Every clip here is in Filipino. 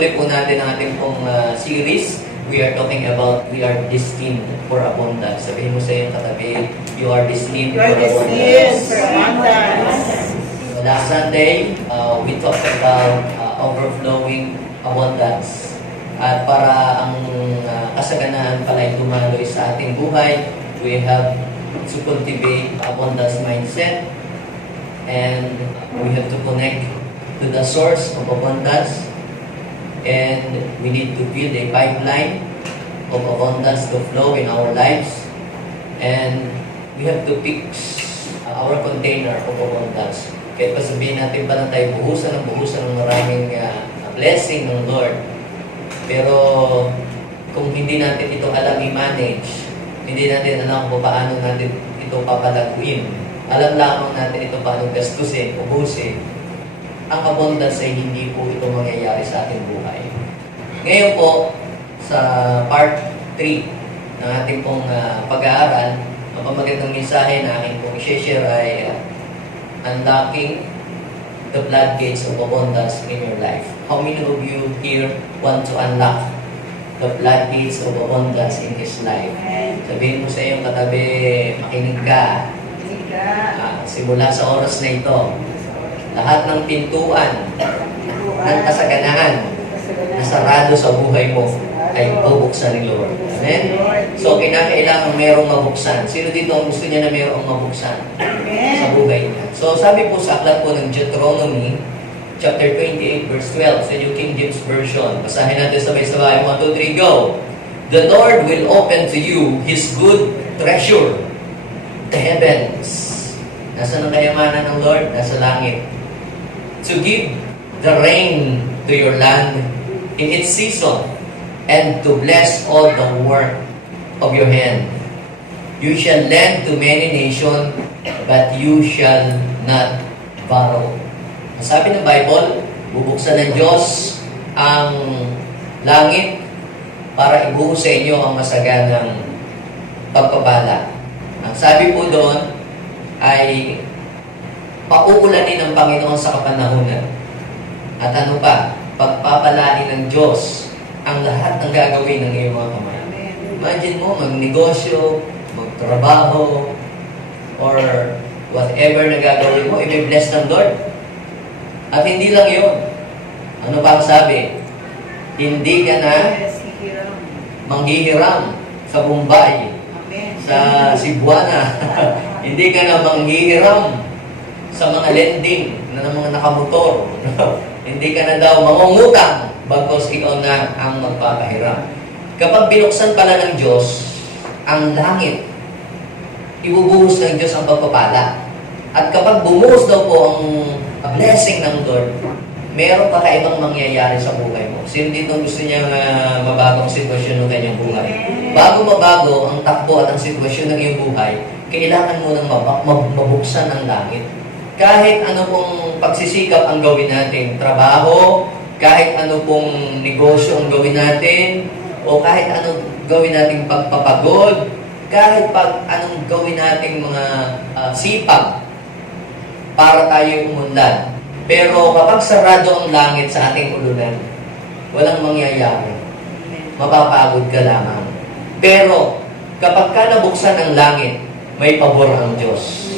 Ituloy po natin ang ating pong series. We are talking about we are destined for abundance. Sabihin mo sa iyong katabi, you are destined for abundance. Last Sunday, we talked about overflowing abundance. At para ang kasaganaan pala ay dumaloy sa ating buhay, we have to cultivate abundance mindset, and we have to connect to the source of abundance, and we need to build a pipeline of abundance to flow in our lives, and we have to fix our container of abundance. Kaya pa sabihin natin pa lang tayo buhusan ng maraming blessing ng Lord. Pero kung hindi natin ito alam i-manage, hindi natin alam kung paano natin ito papalaguin, alam lamang natin ito paano gastusin, ubusin, ang abundance ay hindi po ito mangyayari sa ating buhay. Ngayon po, sa part 3 ng ating pong pag-aaral, ang pamagandang mensahe na aking pong i-share ay unlocking the floodgates of abundance in your life. How many of you here want to unlock the floodgates of abundance in his life? Sabihin mo sa iyong katabi, makinig ka. Simula sa oras na ito, lahat ng pintuan ng kasaganaan na sarado sa buhay mo ay bubuksan ni Lord. Amen? So, kinakailangan merong mabuksan. Sino dito ang gusto niya na merong mabuksan sa buhay niya? So, sabi po sa aklat po ng Deuteronomy, chapter 28, verse 12, sa New King James Version. Basahin natin sabay-sabay. 1, 2, 3, go! The Lord will open to you His good treasure, the heavens. Nasa ng kayamanan ng Lord? Nasa langit. To give the rain to your land in its season, and to bless all the work of your hand. You shall lend to many nations, but you shall not borrow. Ang sabi ng Bible, bubuksan ng Diyos ang langit para ibuhos sa inyo ang masaganang pagpapala. Ang sabi po doon ay pauulanin ng Panginoon sa kapanahunan. At ano pa? Pagpapalain ng Diyos ang lahat ng gagawin ng iyong mga kamay. Imagine mo, magnegosyo, magtrabaho, or whatever na gagawin mo, i-bless ng Lord. At hindi lang yun. Ano pa ang sabi? Hindi ka na manghihiram sa Bombay, sa Cebuana. Hindi ka na manghihiram sa mga lending na mga nakamotor. Hindi ka na daw mangungutang bagkos ikaw na ang magpapahiram. Kapag binuksan pala ng Diyos ang langit, ibubuhos ng Diyos ang pagpapala. At kapag bumuhos daw po ang blessing ng Lord, meron pa kaibang mangyayari sa buhay mo. Sino dito gusto niya mabago ang sitwasyon ng kanyang buhay? Bago mabago ang takbo at ang sitwasyon ng iyong buhay, kailangan mo nang mabuksan ang langit. Kahit ano pong pagsisikap ang gawin natin, trabaho, kahit ano pong negosyo ang gawin natin, o kahit anong gawin nating pagpapagod, kahit anong gawin nating mga sipag para tayo umunlad. Pero kapag sarado ang langit sa ating ulunan, walang mangyayari. Mapapagod ka lamang. Pero kapag ka nabuksan ang langit, may pabor ang Diyos.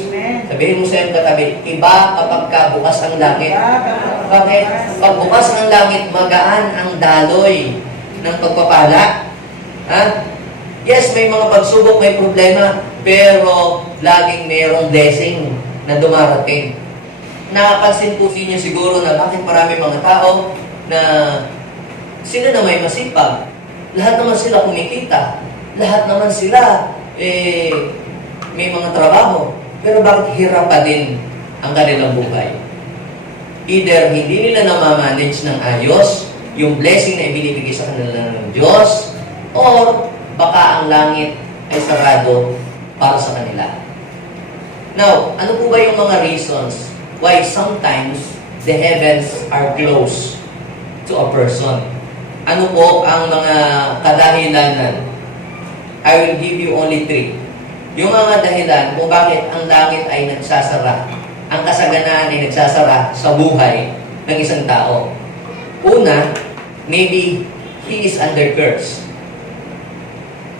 Sabihin mo sa iyong katabi, iba kapag ka bukas ang langit. Bakit? Pag bukas ang langit, magaan ang daloy ng pagpapala. Ha? Yes, may mga pagsubok, may problema, pero laging mayroong blessing na dumarating. Nakapansin po ninyo siguro na bakit marami mga tao na sila na may masipag. Lahat naman sila kumikita. Lahat naman sila may mga trabaho. Pero bakit hirap pa din ang kanilang buhay? Either hindi nila namamanage ng ayos yung blessing na ibinibigay sa kanila ng Diyos, or baka ang langit ay sarado para sa kanila. Now, ano po ba yung mga reasons why sometimes the heavens are closed to a person? Ano po ang mga kadahilanan? I will give you only 3. Yung mga dahilan kung bakit ang langit ay nagsasara, ang kasaganaan ay nagsasara sa buhay ng isang tao. Una, maybe he is under curse.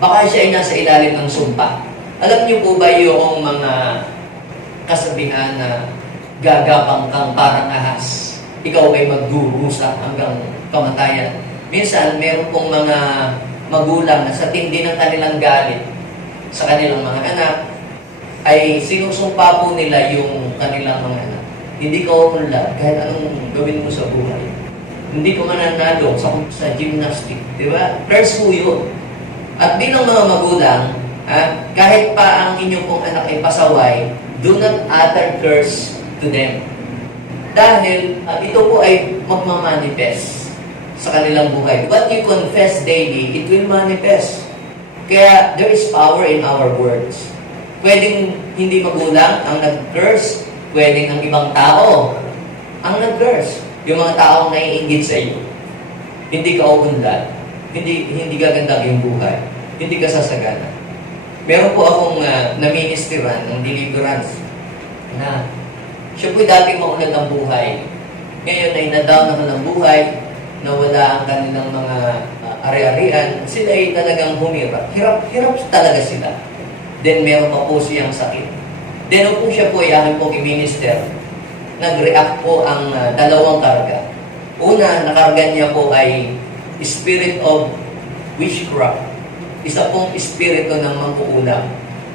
Baka siya ay nasa ilalim ng sumpa. Alam niyo po ba yung mga kasabihan na gagapang kang parang ahas, ikaw ay magdurusa hanggang kamatayan? Minsan, meron pong mga magulang na sa tindi ng kanilang galit sa kanilang mga anak, ay sinusumpa po nila yung kanilang mga anak. Hindi ka umunlad kahit anong gawin mo sa buhay. Hindi ka mananalo sa gymnastic. Di ba? Curse po yun. At bilang mga magulang, kahit pa ang inyong pong anak ay pasaway, do not utter curse to them. Dahil ito po ay magmamanifest sa kanilang buhay. What you confess daily, it will manifest. Kaya there is power in our words. Pwedeng hindi magulang ang nag-curse, pwedeng ang ibang tao ang nag-curse. Yung mga taong naiinggit sa iyo. Hindi ka uunlad. Hindi gaganda yung buhay. Hindi ka sasagana. Meron po akong na-ministeran ng deliverance na siya po dati maunlad ang buhay. Ngayon ay na-down na ng buhay, nawala ang kanilang mga ari-arian. Sila ay talagang humirap. Hirap talaga sila. Then meron pa po siyang sakit. Then kung siya po ay aking pong i-minister, nag-react po ang dalawang karga. Una, nakarga niya po ay spirit of witchcraft. Isa pong espiritu ng mangkukulam.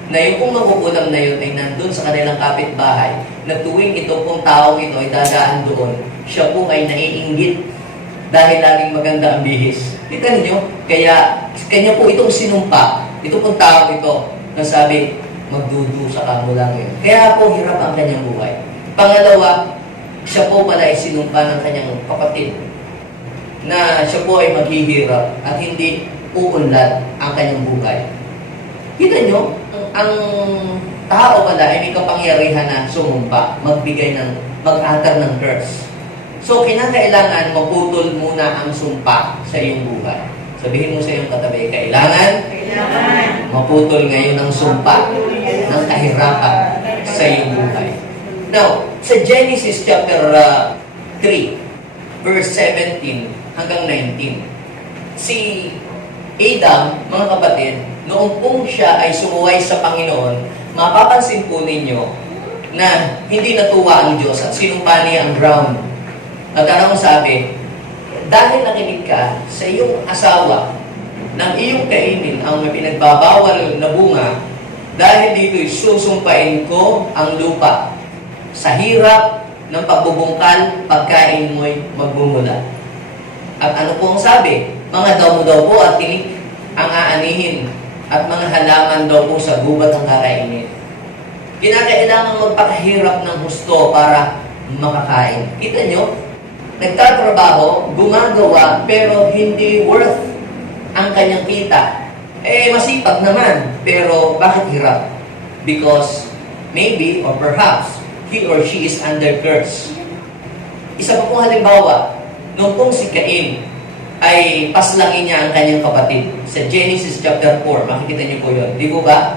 Na yung pong mangkukulam na yun ay nandun sa kanilang kapitbahay, na tuwing ito pong taong ito ay dadaan doon, siya po ay naiinggit dahil laging maganda ang bihis. Kita niyo? Kanya po itong sinumpa, ito pong tao ito, na sabi, magdudusa ka mo lang yun. Kaya po hirap ang kanyang buhay. Pangalawa, siya po pala ay sinumpa ng kanyang kapatid na siya po ay maghihirap at hindi uunlad ang kanyang buhay. Kita nyo, ang tao pala ay may kapangyarihan na sumumpa, mag-utter ng curse. So, kinakailangan maputol muna ang sumpa sa iyong buhay. Sabihin mo sa iyong katabi, kailangan maputol ngayon ang sumpa ng kahirapan sa iyong buhay. Now, sa Genesis chapter 3, verse 17 hanggang 19, si Adam, mga kapatid, noong pong siya ay sumuway sa Panginoon, mapapansin po ninyo na hindi natuwa ang Diyos at sinumpa niya ang ground. At ano sabi? Dahil nakinig ka sa iyong asawa ng iyong kainin ang may pinagbabawal na bunga, dahil dito'y susumpain ko ang lupa. Sa hirap ng pagbubungkal, pagkain mo'y magmumula. At ano po ang sabi? Mga damo daw po at tinik ang aanihin, at mga halaman daw po sa gubat ang kakainin. Kinakailangan magpakahirap ng husto para makakain. Kita nyo? Nagtatrabaho, gumagawa, pero hindi worth ang kanyang kita. Masipag naman, pero bakit hirap? Because maybe or perhaps he or she is under curse. Isa pa pong halimbawa, noong pong si Cain ay paslangin niya ang kanyang kapatid. Sa Genesis chapter 4, makikita niyo po yun. Di po ba?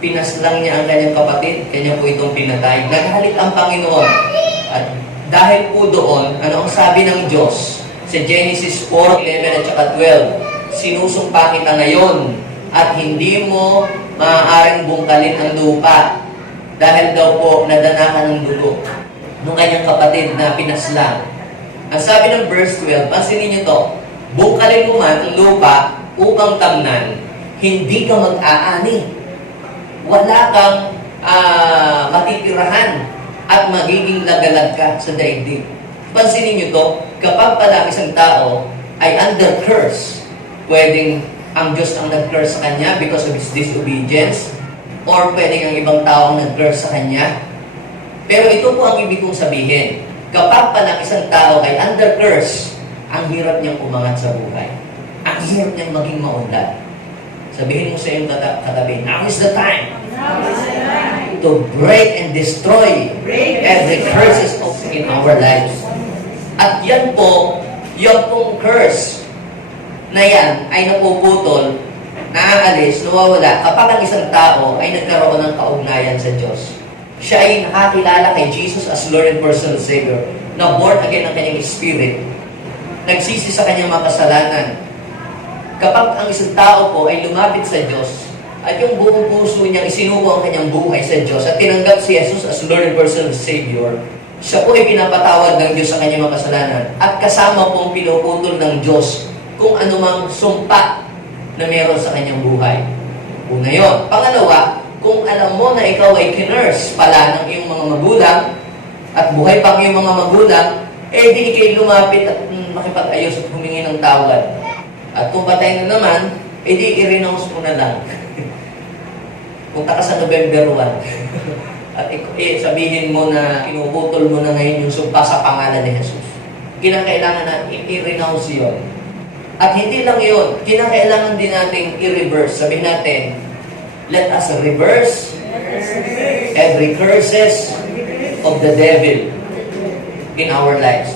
Pinaslang niya ang kanyang kapatid, kanya po itong pinatay. Naghalit ang Panginoon. At dahil po doon, ano ang sabi ng Diyos? Sa Genesis 4:11 at saka 12, sinusumpa kita ngayon at hindi mo maaaring bungkalin ang lupa dahil daw po nadanakan ng dugo ng kanyang kapatid na pinaslang. Ang sabi ng verse 12, pansinin niyo to, bungkalin mo man ang lupa upang tamnan, hindi ka mag-aani. Wala kang matitirahan at magiging lagalag ka sa daigdig. Pansinin niyo to, kapag pala isang tao ay under curse, pwedeng ang Diyos ang nag-curse sa kanya because of his disobedience, or pwedeng ang ibang tao ang nag-curse sa kanya. Pero ito po ang ibig kong sabihin. Kapag pala isang tao ay under curse, ang hirap niyang umangat sa buhay. Ang hirap niyang maging maunlad. Sabihin mo sa iyong katabi, now is the time to break and destroy every curses in our lives. At yan po, yung pong curse na yan ay napuputol, naaalis, nawawala kapag ang isang tao ay nagkaroon ng kaugnayan sa Diyos. Siya ay nakakilala kay Jesus as Lord and Personal Savior, na born again ang kanyang spirit. nagsisi sa kanyang mga kasalanan. Kapag ang isang tao po ay lumapit sa Diyos, at yung buong puso niyang isinuko ang kanyang buhay sa Diyos at tinanggap si Jesus as Lord and Personal Savior, siya po ay pinapatawad ng Diyos sa kanyang mga kasalanan at kasama pong pinuputol ng Diyos kung anumang sumpa na meron sa kanyang buhay. Una yun. Pangalawa, kung alam mo na ikaw ay kinurse pala ng iyong mga magulang at buhay pang iyong mga magulang, eh di ikay lumapit at makipag-ayos at humingi ng tawad. At kung patay na naman, eh di i-renounce mo na lang. Punta ka sa November 1. At sabihin mo na pinuputol mo na ngayon yung sumpa sa pangalan ni Jesus. Kinakailangan na i-renounce yun. At hindi lang yun, kinakailangan din natin i-reverse. Sabihin natin, let us reverse every curses of the devil in our lives.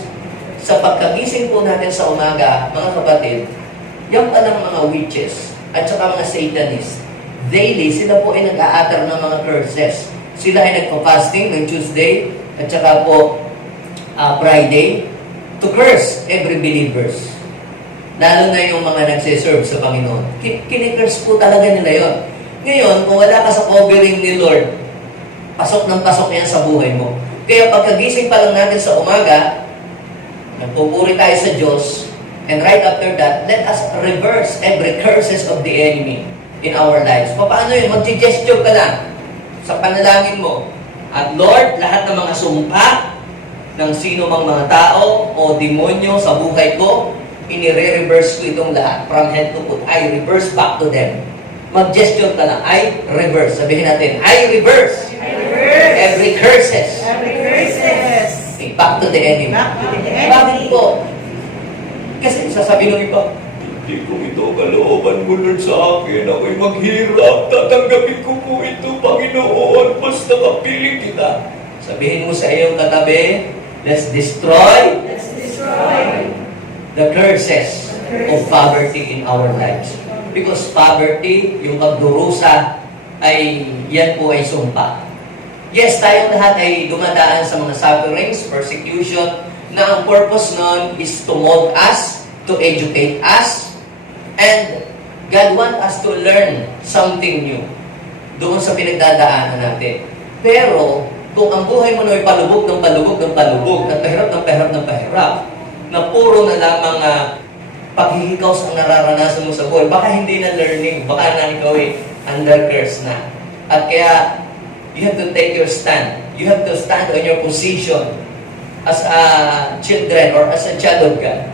Sa pagkagising po natin sa umaga, mga kapatid, yung palang mga witches at saka mga satanists, daily, sila po ay nag-a-utter ng mga curses. Sila ay nagpa-fasting ng Tuesday at saka po Friday to curse every believers. Lalo na yung mga nagsiserve sa Panginoon. Kini-curse po talaga nila yon. Ngayon, kung wala ka sa covering ni Lord, pasok ng pasok yan sa buhay mo. Kaya pagkagising pa lang natin sa umaga, nagpupuri tayo sa Diyos, and right after that, let us reverse every curses of the enemy in our lives. Paano yun? Mag-gesture ka lang sa panalangin mo. At Lord, lahat ng mga sumpa ng sino mang mga tao o demonyo sa buhay ko, inire-reverse ko itong lahat. From head to foot, I reverse back to them. Mag-gesture ka lang. I reverse. Sabihin natin, I reverse. Every curses. Okay, back to the enemy. Bakit po? Kasi sasabi ng iba, hindi ko ito kalooban mo Lord sa akin. Ako'y maghirap. Tatanggapin ko po ito, Panginoon. Basta kapiling kita. Sabihin mo sa iyong katabi, let's destroy the curses of poverty in our lives. Because poverty, yung pagdurusa, ay yan po ay sumpa. Yes, tayong lahat ay dumadaan sa mga sufferings, persecution, na ang purpose nun is to mold us, to educate us, and God wants us to learn something new doon sa pinagdadaanan natin. Pero, kung ang buhay mo na ay palubog ng palubog ng palubog, at pahirap ng pahirap ng pahirap, na puro na lamang paghihikaws ang nararanasan mo sa buhay, baka hindi na learning, baka na ikaw ay under curse na. At kaya, you have to take your stand. You have to stand on your position as a children or as a child of God.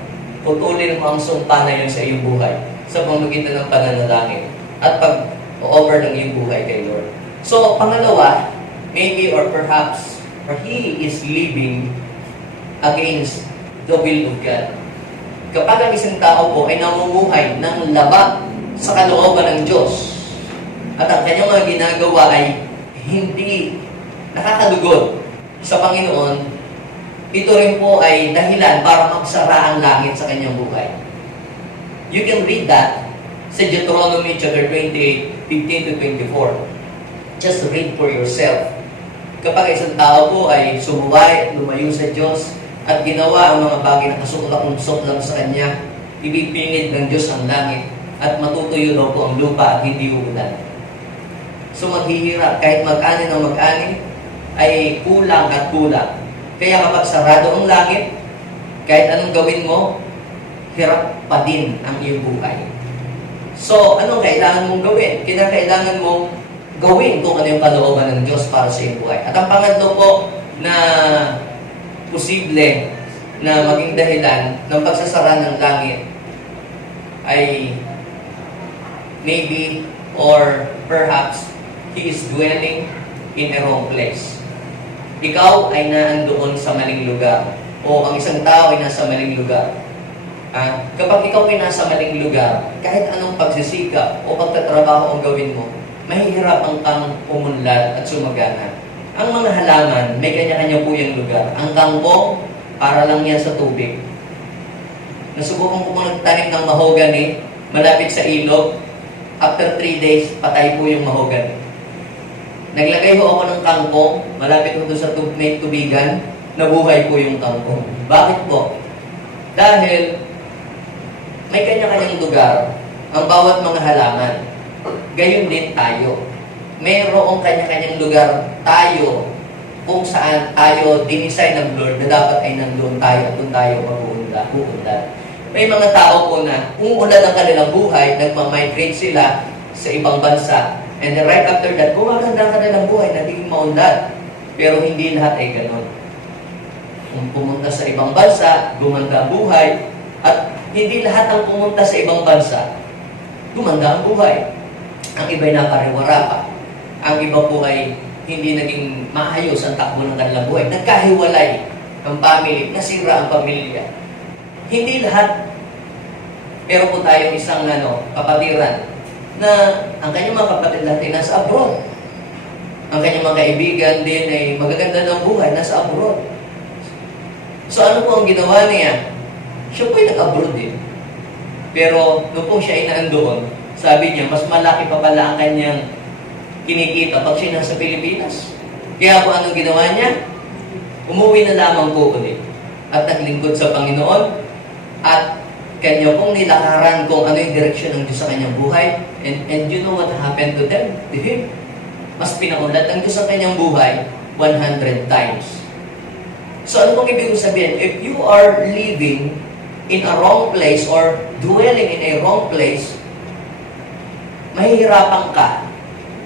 Putulin mo ang sumpa na yun sa iyong buhay sa pamamagitan ng pananalangin at pag-offer ng iyong buhay kay Lord. So, pangalawa, maybe or perhaps, or he is living against the will of God. Kapag ang isang tao po ay namumuhay ng labag sa kalooban ng Diyos at ang kanyang mga ginagawa ay hindi nakakalugod sa Panginoon, ito rin po ay dahilan para magsara ang langit sa kanyang buhay. You can read that sa Deuteronomy chapter 28, 15 to 24. Just read for yourself. Kapag isang tao po ay sumuway, lumayo sa Diyos, at ginawa ang mga bagay na kasuklak-usok lang sa Kanya, ibipingid ng Diyos ang langit, at matutuyo daw po ang lupa at hindi uulan. So maghihirap, kahit mag-ani ng mag-ani, ay kulang at kulang. Kaya kapag sarado ang langit, kahit anong gawin mo, hirap pa din ang iyong buhay. So, anong kailangan mong gawin? Kinakailangan mong gawin kung ano yung kalooban ng Diyos para sa iyong buhay. At ang pangatlo po na posible na maging dahilan ng pagsasara ng langit ay maybe or perhaps he is dwelling in a wrong place. Ikaw ay naandoon sa maling lugar o ang isang tao ay nasa maling lugar. Kapag ikaw ay nasa maling lugar, kahit anong pagsisikap o pagtatrabaho ang gawin mo, mahihirapan kang pumunlad at sumagana. Ang mga halaman, may kanya-kanya po yung lugar. Ang kangkong, para lang yan sa tubig. Nasubukan ko po nagtanim ng mahogany, malapit sa ilog. After 3 days, patay po yung mahogany. Naglagay ho ako ng kangkong, malapit ko doon sa may tubigan, nabuhay po yung kangkong. Bakit po? Dahil may kanya-kanyang lugar ang bawat mga halaman. Gayon din tayo. Mayroong kanya-kanyang lugar tayo kung saan tayo dinesign ng Lord na dapat ay nandoon tayo at doon tayo mag-uunlad. May mga tao po na umuunlad ang kanilang buhay, nagmamigrate sila sa ibang bansa, and then right after that, gumaganda ang kanilang buhay, nagiging maunlad. Pero hindi lahat ay ganon. Kung pumunta sa ibang bansa, gumanda ang buhay, at hindi lahat ang pumunta sa ibang bansa, gumanda ang buhay. Ang iba'y napariwara pa. Ang iba po ay hindi naging maayos ang takbo ng kanilang buhay. Nagkahiwalay ang family, nasira ang pamilya. Hindi lahat, pero po tayo isang kapatiran na ang kanyang mga kapatid natin nasa abroad. Ang kanyang mga kaibigan din ay magaganda ng buhay, nasa abroad. So ano po ang ginawa niya? Siya po ay nag-abroad din. Pero noong po siya ay naandoon, sabi niya, mas malaki pa pala ang kanyang kinikita pag siya nasa Pilipinas. Kaya po anong ginawa niya? Umuwi na lamang po ulit at naglingkod sa Panginoon at kanya pong nilakaran kung ano yung direksyon ng Diyos sa kanyang buhay. And you know what happened to them? To him. Mas pinaunlad ng Diyos sa kanyang buhay 100 times. So ano pong ibig sabihin? If you are living in a wrong place or dwelling in a wrong place, mahihirapan ka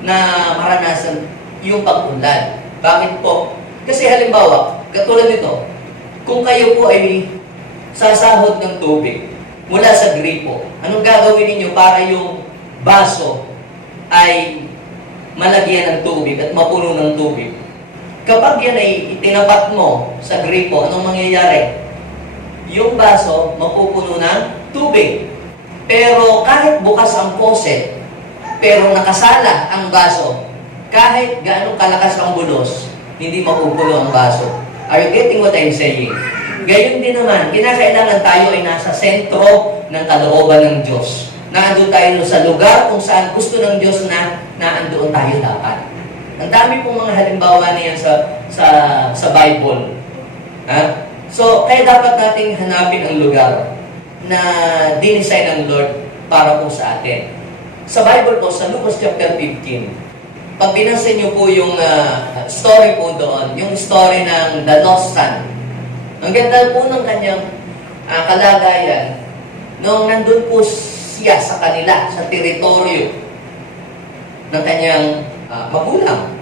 na maranasan yung pag-unlad. Bakit po? Kasi halimbawa, katulad nito, kung kayo po ay sasahod ng tubig mula sa gripo, anong gagawin ninyo para yung baso ay malagyan ng tubig at mapuno ng tubig? Kapag yan ay itinapat mo sa gripo, anong mangyayari? Yung baso mapupuno ng tubig. Pero kahit bukas ang faucet, pero nakasala ang baso, kahit gaano kalakas ang bulos, hindi mapupuno ang baso. Are you getting what I'm saying? Gayon din naman, kinakailangan tayo ay nasa sentro ng kalooban ng Diyos. Naandun tayo sa lugar kung saan gusto ng Diyos na naandoon tayo dapat. Ang dami pong mga halimbawa niyan sa Bible. Ha? So, kaya dapat nating hanapin ang lugar na dinesign ng Lord para po sa atin. Sa Bible po, sa Lucas chapter 15, pag binasa niyo po yung story po doon, yung story ng the lost son, ang ganda po ng kanyang kalagayan nung nandun po siya sa kanila, sa teritoryo ng kanyang magulang.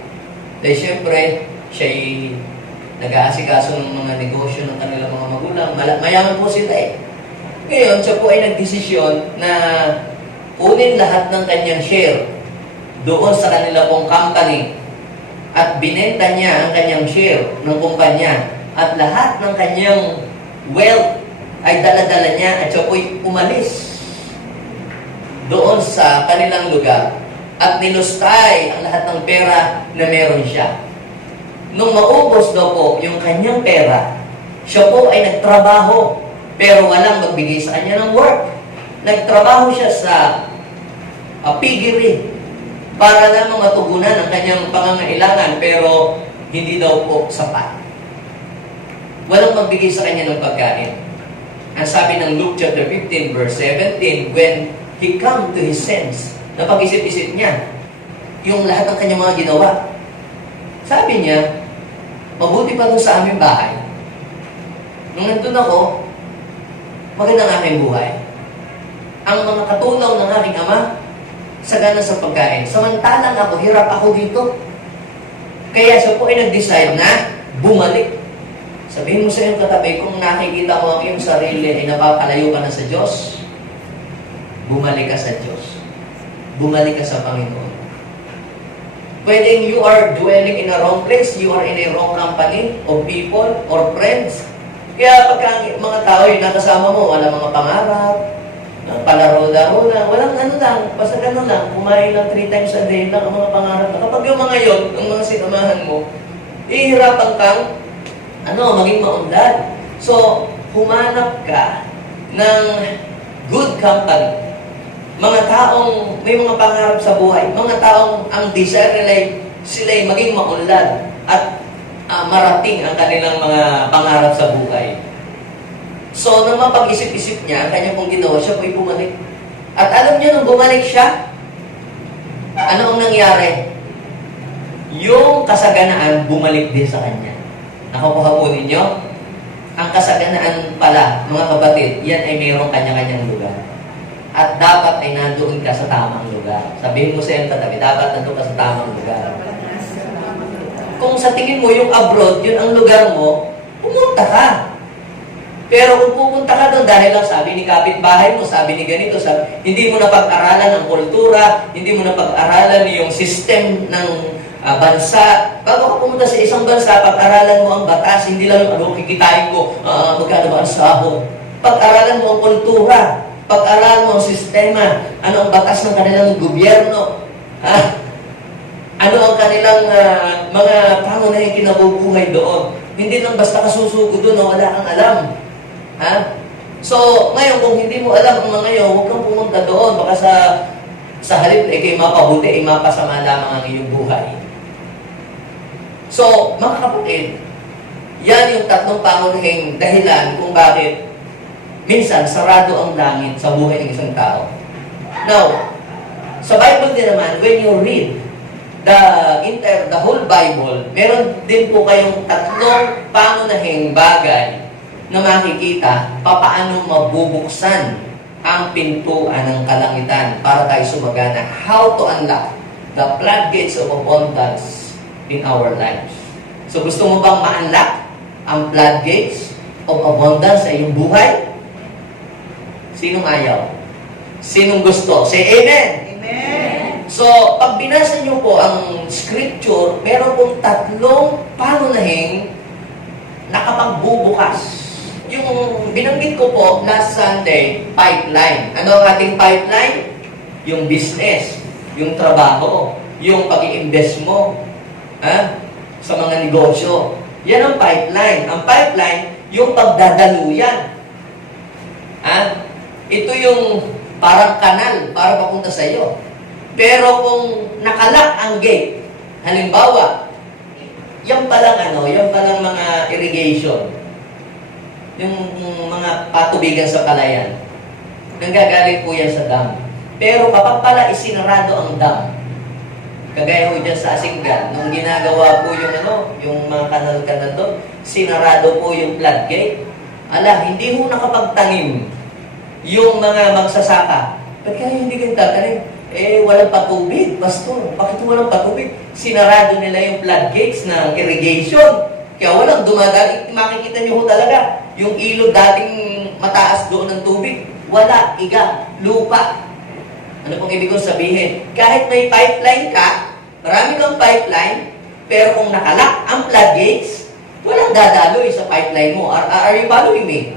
Dahil siyempre, siya'y nag-aasikaso ng mga negosyo ng kanilang mga magulang. Mayaman po sila eh. Ngayon, siya po ay nagdesisyon na kunin lahat ng kanyang share doon sa kanila pong company at binenta niya ang kanyang share ng kumpanya at lahat ng kanyang wealth ay dala-dala niya at siya po'y umalis doon sa kanilang lugar at nilustay ang lahat ng pera na meron siya. Nung maubos daw po yung kanyang pera, siya po ay nagtrabaho pero walang magbigay sa kanya ng work. Nagtrabaho siya sa piggery para lamang matugunan ang kanyang pangangailangan pero hindi daw po sapat. Walang magbigay sa kanya ng pagkain. Ang sabi ng Luke chapter 15 verse 17, when he come to his sense, napag-isip-isip niya yung lahat ng kanyang mga ginawa. Sabi niya, mabuti pa doon sa aming bahay. Nung nandun ako, magandang aking buhay. Ang mga katulaw ng aking ama, sagana sa pagkain. Samantalang ako, hirap ako dito. Kaya siya po ay nag-decide na bumalik. Sabihin mo sa iyong katabi, kung nakikita mo ang iyong sarili ay napapalayo ka na sa Diyos, bumalik ka sa Diyos. Bumalik ka sa Panginoon. Pwedeng you are dwelling in a wrong place, you are in a wrong company of people or friends. Kaya pagka mga tao yung nakasama mo, walang mga pangarap, palaro-laro lang, walang ano lang, basta gano'n lang, kumain lang 3 times a day lang ang mga pangarap. Kapag yung mga yun, ang mga sinamahan mo, ihirapan kang maging maunlad. So, humanap ka ng good company. Mga taong may mga pangarap sa buhay. Mga taong ang desire nila sila'y maging maunlad at marating ang kanilang mga pangarap sa buhay. So, nang mapag-isip-isip niya, ang kanya pong ginawa, siya po'y bumalik. At alam niyo, nung bumalik siya, ano ang nangyari? Yung kasaganaan, bumalik din sa kanya. Nakukuha po ninyo? Ang kasaganaan pala, mga kapatid, yan ay mayroong kanya-kanyang lugar. At dapat ay nandoon ka sa tamang lugar. Sabihin mo sa iyong katabi, dapat nandoon ka sa tamang lugar. Kung sa tingin mo yung abroad, yun ang lugar mo, pumunta ka. Pero kung pupunta ka doon, dahil lang sabi ni kapitbahay mo, sabi ni ganito, hindi mo na pag-aralan ang kultura, hindi mo na pag-aralan yung system ng bansa. Bago ka pumunta sa isang bansa, pag-aralan mo ang batas, hindi lang ano, kikitain ko, magkano ba ang sahod. Pag-aralan mo ang kultura, pag-aralan mo ang sistema, ano ang batas ng kanilang gobyerno, ha? Ano ang kanilang mga pangunahing kinabubuhay doon. Hindi lang basta kasusuko doon na wala kang alam. Ha? So, ngayon, kung hindi mo alam ang mga ngayon, huwag kang pumunta doon. Baka sa halip, kayo mapabuti, mapasama lamang ang iyong buhay. So, mga kapatid, yan yung tatlong pangunahing dahilan kung bakit minsan sarado ang langit sa buhay ng isang tao. Now, sa Bible din naman, when you read the whole Bible, meron din po kayong tatlong pangunahing bagay na makikita papaano mabubuksan ang pintuan ng kalangitan para tayo sumagana. How to unlock the floodgates of abundance in our lives. So gusto mo bang ma-unlock ang floodgates of abundance sa iyong buhay? Sinong ayaw? Sinong gusto? Say amen! Amen! So, pag binasa niyo po ang scripture, meron pong tatlong pangunahing nakapagbubukas. Yung binanggit ko po last Sunday, pipeline. Ano ang ating pipeline? Yung business, yung trabaho, yung pag-i-invest mo sa mga negosyo. Yan ang pipeline. Ang pipeline, yung pagdadaluyan. Ito yung parang kanal para papunta sa iyo. Pero kung nakalak ang gate, halimbawa, yan palang mga irrigation, yung mga patubigan sa palayan, nanggagaling po yan sa dam. Pero kapag pala isinarado ang dam, kagaya ho dyan sa Asinggan, nung ginagawa po yung mga kanal-kanal doon, sinarado po yung floodgate. Hindi ho nakapagtanim yung mga magsasaka. Ba't kaya hindi kayo tatanim? Walang patubig, pastor. Bakit walang patubig? Sinarado nila yung floodgates ng irrigation. Kaya walang dumadaan. Makikita nyo ho talaga, yung ilog dating mataas doon ng tubig, wala, lupa. Ano pong ibig kong sabihin? Kahit may pipeline ka, marami kang pipeline, pero kung nakalak ang floodgates, walang dadaloy sa pipeline mo. Are you following me?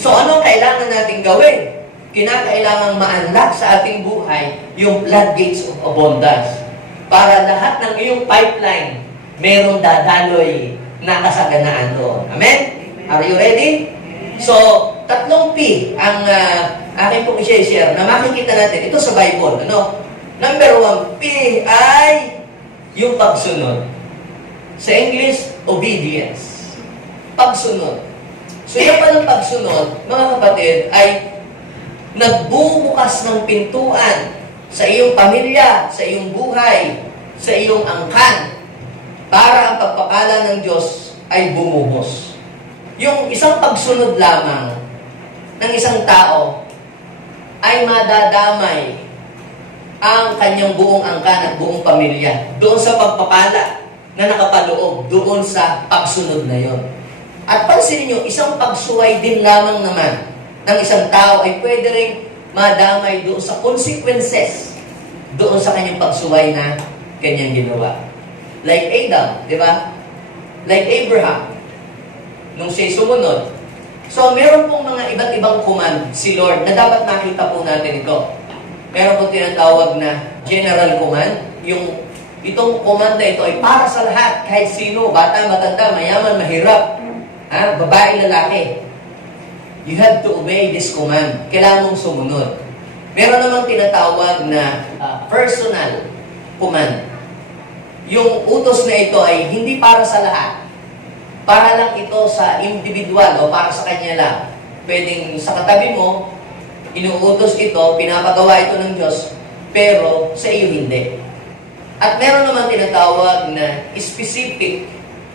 So ano kailangan natin gawin? Kinakailangan ma-unlock sa ating buhay yung floodgates of abundance. Para lahat ng iyong pipeline, merong dadaloy na kasaganaan doon. Amen? Are you ready? So, tatlong P ang akin pong i-share na makikita natin. Ito sa Bible. Number 1, P ay yung pagsunod. Sa English, obedience. Pagsunod. So, yung palang pagsunod, mga kapatid, ay nagbubukas ng pintuan sa iyong pamilya, sa iyong buhay, sa iyong angkan, para ang pagpapala ng Diyos ay bumuhos. Yung isang pagsunod lamang ng isang tao ay madadamay ang kanyang buong angkan at buong pamilya doon sa pagpapala na nakapaloob doon sa pagsunod na yon. At pansinin nyo, isang pagsuway din lamang naman ng isang tao ay pwede rin madamay doon sa consequences doon sa kanyang pagsuway na kanyang ginawa. Like Adam, di ba? Like Abraham, nung siya'y sumunod. So, meron pong mga iba't ibang command si Lord na dapat nakita po natin ito. Meron pong tinatawag na general command. Itong command na ito ay para sa lahat, kahit sino, bata, matanda, mayaman, mahirap, babae, lalaki. You have to obey this command. Kailangan mong sumunod. Meron namang tinatawag na personal command. Yung utos na ito ay hindi para sa lahat. Para lang ito sa individual o para sa kanya lang. pwedeng sa katabi mo, inuutos ito, pinapagawa ito ng Diyos, pero sa iyo hindi. At meron naman tinatawag na specific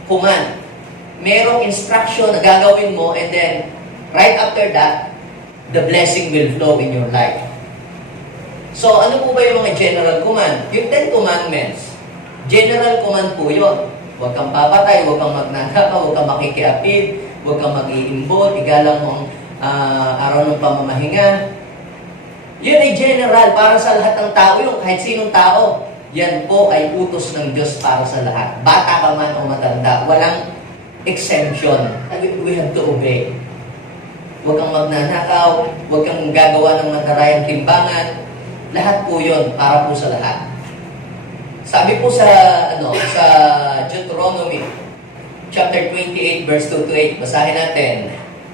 command. Merong instruction na gagawin mo and then right after that, the blessing will flow in your life. So, ano po ba yung mga general command? Yung 10 Commandments, general command po yun. Huwag kang papatay, huwag kang magnanakaw, huwag kang makikiapid, huwag kang mag-iimbot, igalang mo ang araw ng pamamahinga. Yun ay general para sa lahat ng tao yung kahit sinong tao. Yan po ay utos ng Diyos para sa lahat. Bata ka man o matanda, walang exemption. We have to obey. Huwag kang magnanakaw, huwag kang gagawa ng matarayang timbangan. Lahat po yun para po sa lahat. Sabi po sa Deuteronomy chapter 28 verse 2 to 8, basahin natin.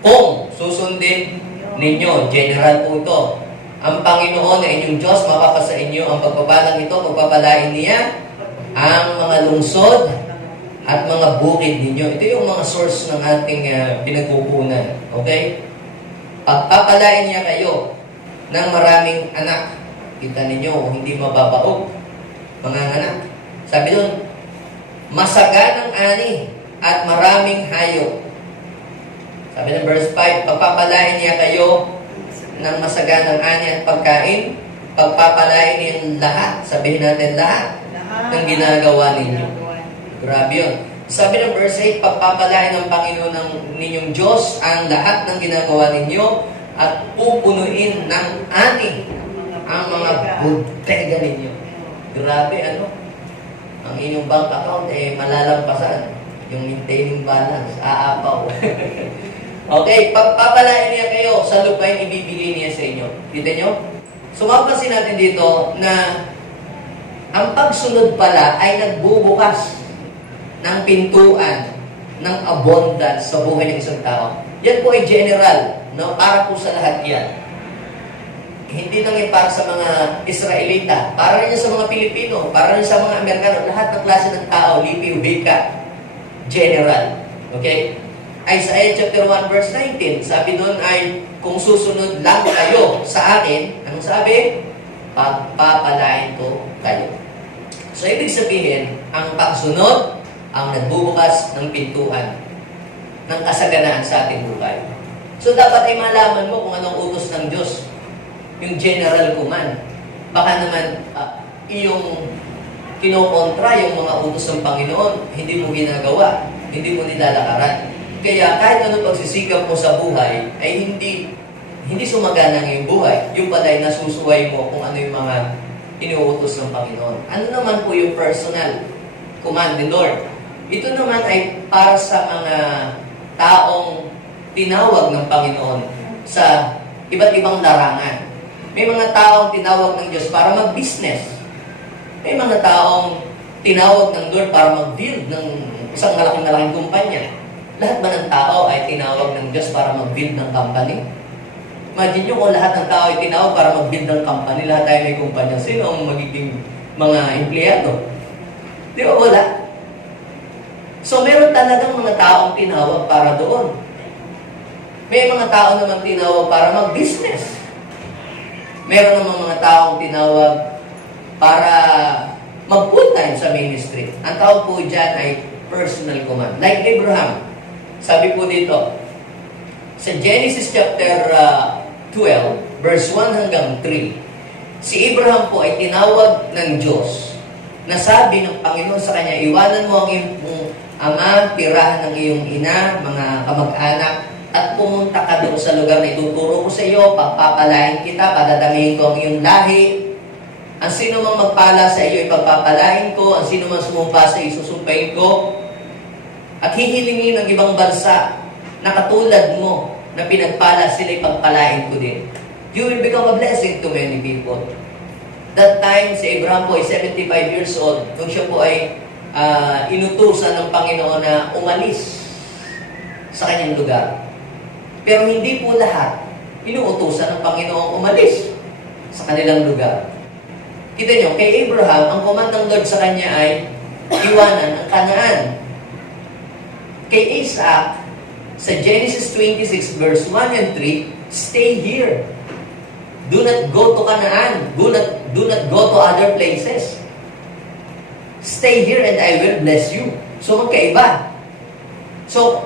Kung susundin ninyo, general po ito, ang Panginoon na inyong Diyos, mapapasa inyo ang pagpapalang ito, pagpapalain niya ang mga lungsod at mga bukid ninyo. Ito yung mga source ng ating pinagkukunan. Okay? Pagpapalain niya kayo ng maraming anak. Kita ninyo, hindi mababaog. Mga anak. Sabi doon, masaganang ani at maraming hayop. Sabi ng verse 5, pagpapalain niya kayo ng masaganang ani at pagkain, pagpapalain niyo lahat, sabihin natin lahat, ng ginagawa ninyo. Grabe yun. Sabi ng verse 8, pagpapalain ng Panginoon ng ninyong Diyos ang lahat ng ginagawa ninyo at pupunuin ng ani ang mga bodega ninyo. Grabe, ano? Ang inyong bank account, malalampasan. Yung maintaining balance, aapaw. Okay, pagpapalain niya kayo sa lupain ibibigay niya sa inyo. Kita nyo? So, mapapansin natin dito na ang pagsunod pala ay nagbubukas ng pintuan ng abundance sa buhay ng isang tao. Yan po ay general, no? Para po sa lahat yan. Hindi lang yan para sa mga Israelita, para rin sa mga Pilipino, para rin sa mga Amerikano, lahat ng klase ng tao, lipi, wika, general. Okay? Isaiah chapter 1 verse 19, sabi doon ay, kung susunod lang kayo sa akin, anong sabi? Pagpapalain ko kayo. So, ibig sabihin, ang pagsunod, ang nagbubukas ng pintuan ng kasaganaan sa ating buhay. So, dapat ay malaman mo kung anong utos ng Diyos. Yung general command. Baka naman, iyong kinokontra yung mga utos ng Panginoon, hindi mo ginagawa, hindi mo nilalakaran. Kaya kahit ano pagsisikap mo sa buhay, ay hindi sumagana ng iyong buhay. Yung pala ay nasusuway mo kung ano yung mga inuutos ng Panginoon. Ano naman po yung personal command ni Lord? Ito naman ay para sa mga taong tinawag ng Panginoon sa iba't ibang larangan. May mga taong tinawag ng Diyos para mag-business. May mga taong tinawag ng Lord para mag-build ng isang malaking kumpanya. Lahat ba ng tao ay tinawag ng Diyos para mag-build ng company? Imagine nyo kung lahat ng tao ay tinawag para mag-build ng company, lahat tayo may kumpanya. Sino ang magiging mga empleyado? Di ba wala? So meron talagang mga taong tinawag para doon. May mga tao naman tinawag para mag-business. Meron naman mga taong tinawag para mag-full time sa ministry. Ang tawag po dyan ay personal command. Like Abraham, sabi po dito, sa Genesis chapter 12, verse 1 hanggang 3, si Abraham po ay tinawag ng Diyos na sabi ng Panginoon sa kanya, iwanan mo ang iyong ama, tirahan ng iyong ina, mga kamag-anak, at pumunta ka doon sa lugar na ituturo ko sa iyo, pagpapalain kita, padadamihin ko ang iyong lahi. Ang sino mang magpala sa iyo, ipagpapalain ko. Ang sino mang sumumpa sa iyo, susumpain ko. At hihilingin ng ibang bansa na katulad mo, na pinagpala sila, ipagpalain ko din. You will become a blessing to many people. That time, si Abraham po ay 75 years old. Nung siya po ay inutusan ng Panginoon na umalis sa kanyang lugar. Pero hindi po lahat inuutusan ng Panginoong umalis sa kanilang lugar. Kita nyo, kay Abraham, ang command ng Lord sa kanya ay iwanan ang Kanaan. Kay Isaac, sa Genesis 26 verse 1 and 3, stay here. Do not go to Canaan. Do not go to other places. Stay here and I will bless you. So, magkaiba. So,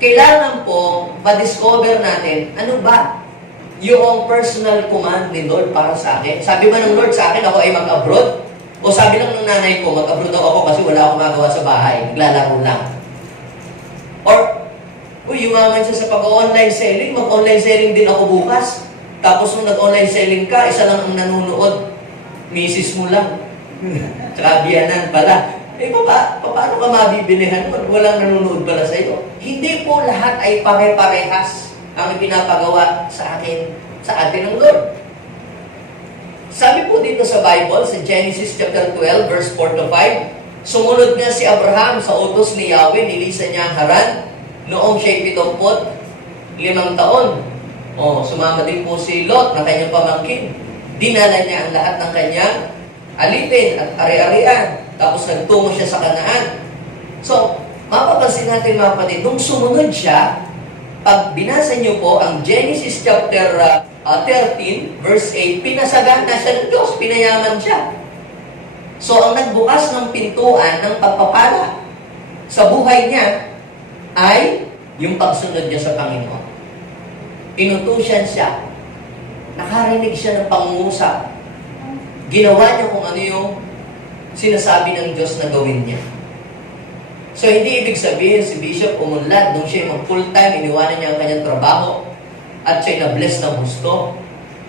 kailangan po ma-discover natin, ano ba yung personal command ni Lord para sa akin? Sabi ba ng Lord sa akin, ako ay mag-abroad? O sabi lang ng nanay ko, mag-abroad ako kasi wala akong magawa sa bahay, naglalaro lang. Or, yumaman siya sa pag-online selling, mag-online selling din ako bukas. Tapos nung nag-online selling ka, isa lang ang nanonood, misis mo lang. Tsaka biyanan pala. Paano ka mabibilihan mo? Walang nanonood pala sa iyo. Hindi po lahat ay pare-parehas ang ipinapagawa sa atin ng Lord. Sabi po dito sa Bible, sa Genesis chapter 12, verse 4 to 5, sumunod nga si Abraham sa utos ni Yahweh, nilisan niya ang Haran, noong siya'y 75 taon. Sumama din po si Lot na kanyang pamangkin. Dinala niya ang lahat ng kanyang alipin at ari-arian. Tapos nagtungo siya sa Kanaan. So, mapapansin natin mga kapatid, nung sumunod siya, pag binasa niyo po ang Genesis chapter 13, verse 8, pinasagana siya ng Diyos, pinayaman siya. So, ang nagbukas ng pintuan ng pagpapala sa buhay niya ay yung pagsunod niya sa Panginoon. Inutusan siya. Nakarinig siya ng pangungusap. Ginawa niya kung ano yung sinasabi ng Diyos na gawin niya. So, hindi ibig sabihin si Bishop umunlad nung siya mag-full-time, iniwanan niya ang kanyang trabaho at siya'y na-bless ng gusto.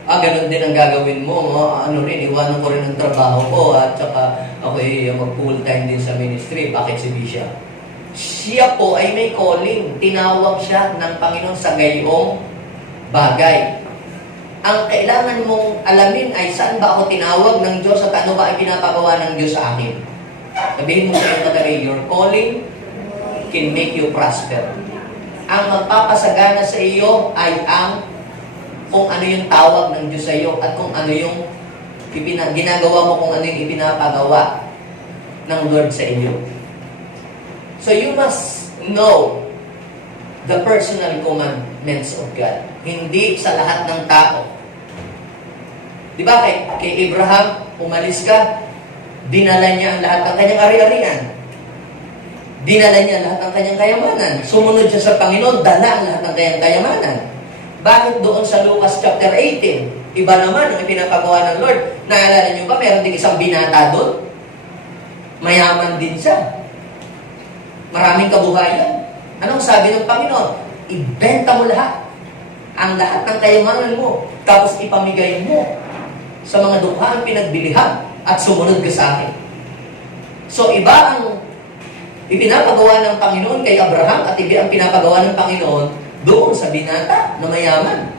Ganun din ang gagawin mo. Iwanan ko rin ang trabaho ko at saka ako'y mag-full-time din sa ministry. Bakit si Bishop? Siya po ay may calling. Tinawag siya ng Panginoon sa gayong bagay. Ang kailangan mong alamin ay saan ba ako tinawag ng Diyos at ano ba ay pinapagawa ng Diyos sa akin. Sabihin mo sa iyo, your calling can make you prosper. Ang magpapasagana sa iyo ay kung ano yung tawag ng Diyos sa iyo at kung ano yung ginagawa mo, kung ano yung ipinapagawa ng Lord sa iyo. So you must know the personal commandments of God. Hindi sa lahat ng tao. Di ba kay Abraham, umalis ka, dinala niya ang lahat ng kanyang ari-arian. Dinala niya lahat ng kanyang kayamanan. Sumunod siya sa Panginoon, dala ang lahat ng kanyang kayamanan. Bakit doon sa Lucas chapter 18? Iba naman ang ipinapagawa ng Lord. Naalala niyo ba, meron din isang binata doon? Mayaman din siya. Maraming kabuhayan. Anong sabi ng Panginoon? Ibenta mo lahat. Ang lahat ng kayamanan mo. Tapos ipamigay mo sa mga dukhaan pinagbilihan at sumunod ka sa akin. So, iba ang ipinapagawa ng Panginoon kay Abraham at iba ang pinapagawa ng Panginoon doon sa binata na mayaman.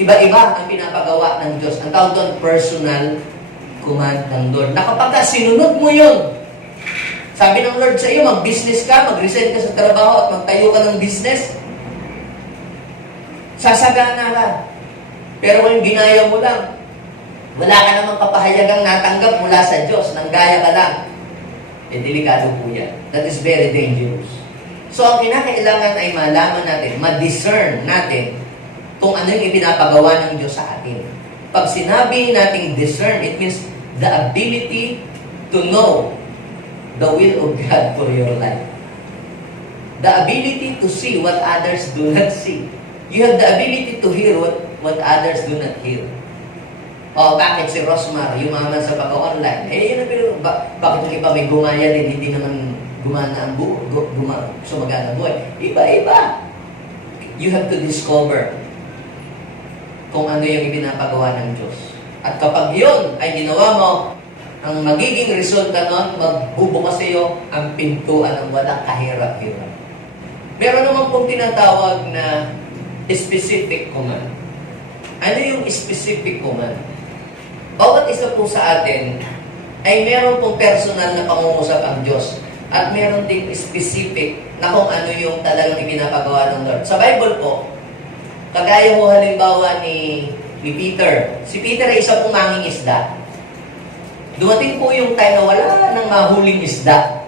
Iba-iba ang pinapagawa ng Diyos. Ang tawag doon, personal command ng Lord. Na kapag sinunod mo yun, sabi ng Lord sa iyo, mag-business ka, mag-resign ka sa trabaho at magtayo ka ng business, sasagana ka. Pero kung ginaya mo lang, wala ka namang kapahayagang natanggap mula sa Diyos, nanggaya ka lang, delikado po yan. That is very dangerous. So, ang kinakailangan ay malaman natin, ma-discern natin kung ano yung ipinapagawa ng Diyos sa atin. Pag sinabi nating discern, it means the ability to know the will of God for your life. The ability to see what others do not see. You have the ability to hear what others do not hear. Bakit si Rosmar, yumaman sa pag-online? Yun ang pinag- bakit yung iba may gumaya din, hindi naman gumana ang sumagana ang buhay. Iba-iba. You have to discover kung ano yung ipinapagawa ng Diyos. At kapag yun ay ginawa mo, ang magiging resulta nun, magbubukas sa iyo ang pintuan ng walang kahirap-hirap. Meron naman pong tinatawag na specific command. Ano yung specific command? Bawat isa po sa atin ay meron pong personal na pangungusap ang Diyos at meron ding specific na kung ano yung talagang ipinapagawa ng Lord. Sa Bible po, kagaya mo halimbawa ni Peter. Si Peter ay isa pong manging isda. Dumating po yung time na wala nang mahuling isda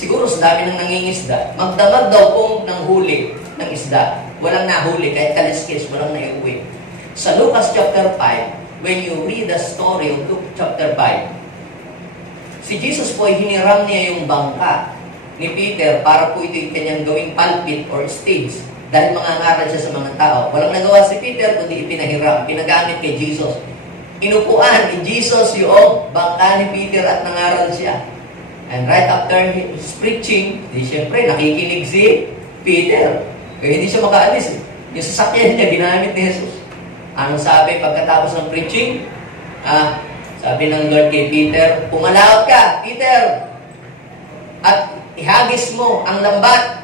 siguro sa dami ng nangingisda, magdamag daw kung ng huli ng isda. Walang nahuli, kahit kaliskis, walang naiuwi. Sa Lucas chapter 5, when you read the story of Luke chapter 5, si Jesus po ay hiniram niya yung bangka ni Peter para po ito kanyang gawing pulpit or stage dahil mangangaral siya sa mga tao. Walang nagawa si Peter kundi ipinahiram, pinagamit kay Jesus. Inupuan ni Jesus yung bangka ni Peter at nangaral siya. And right after his preaching, siyempre nakikinig si Peter. Kaya hindi siya makaalis. Yung sasakyan niya, ginamit ni Jesus. Anong sabi pagkatapos ng preaching? Sabi ng Lord kay Peter, pumalaot ka, Peter, at ihagis mo ang lambat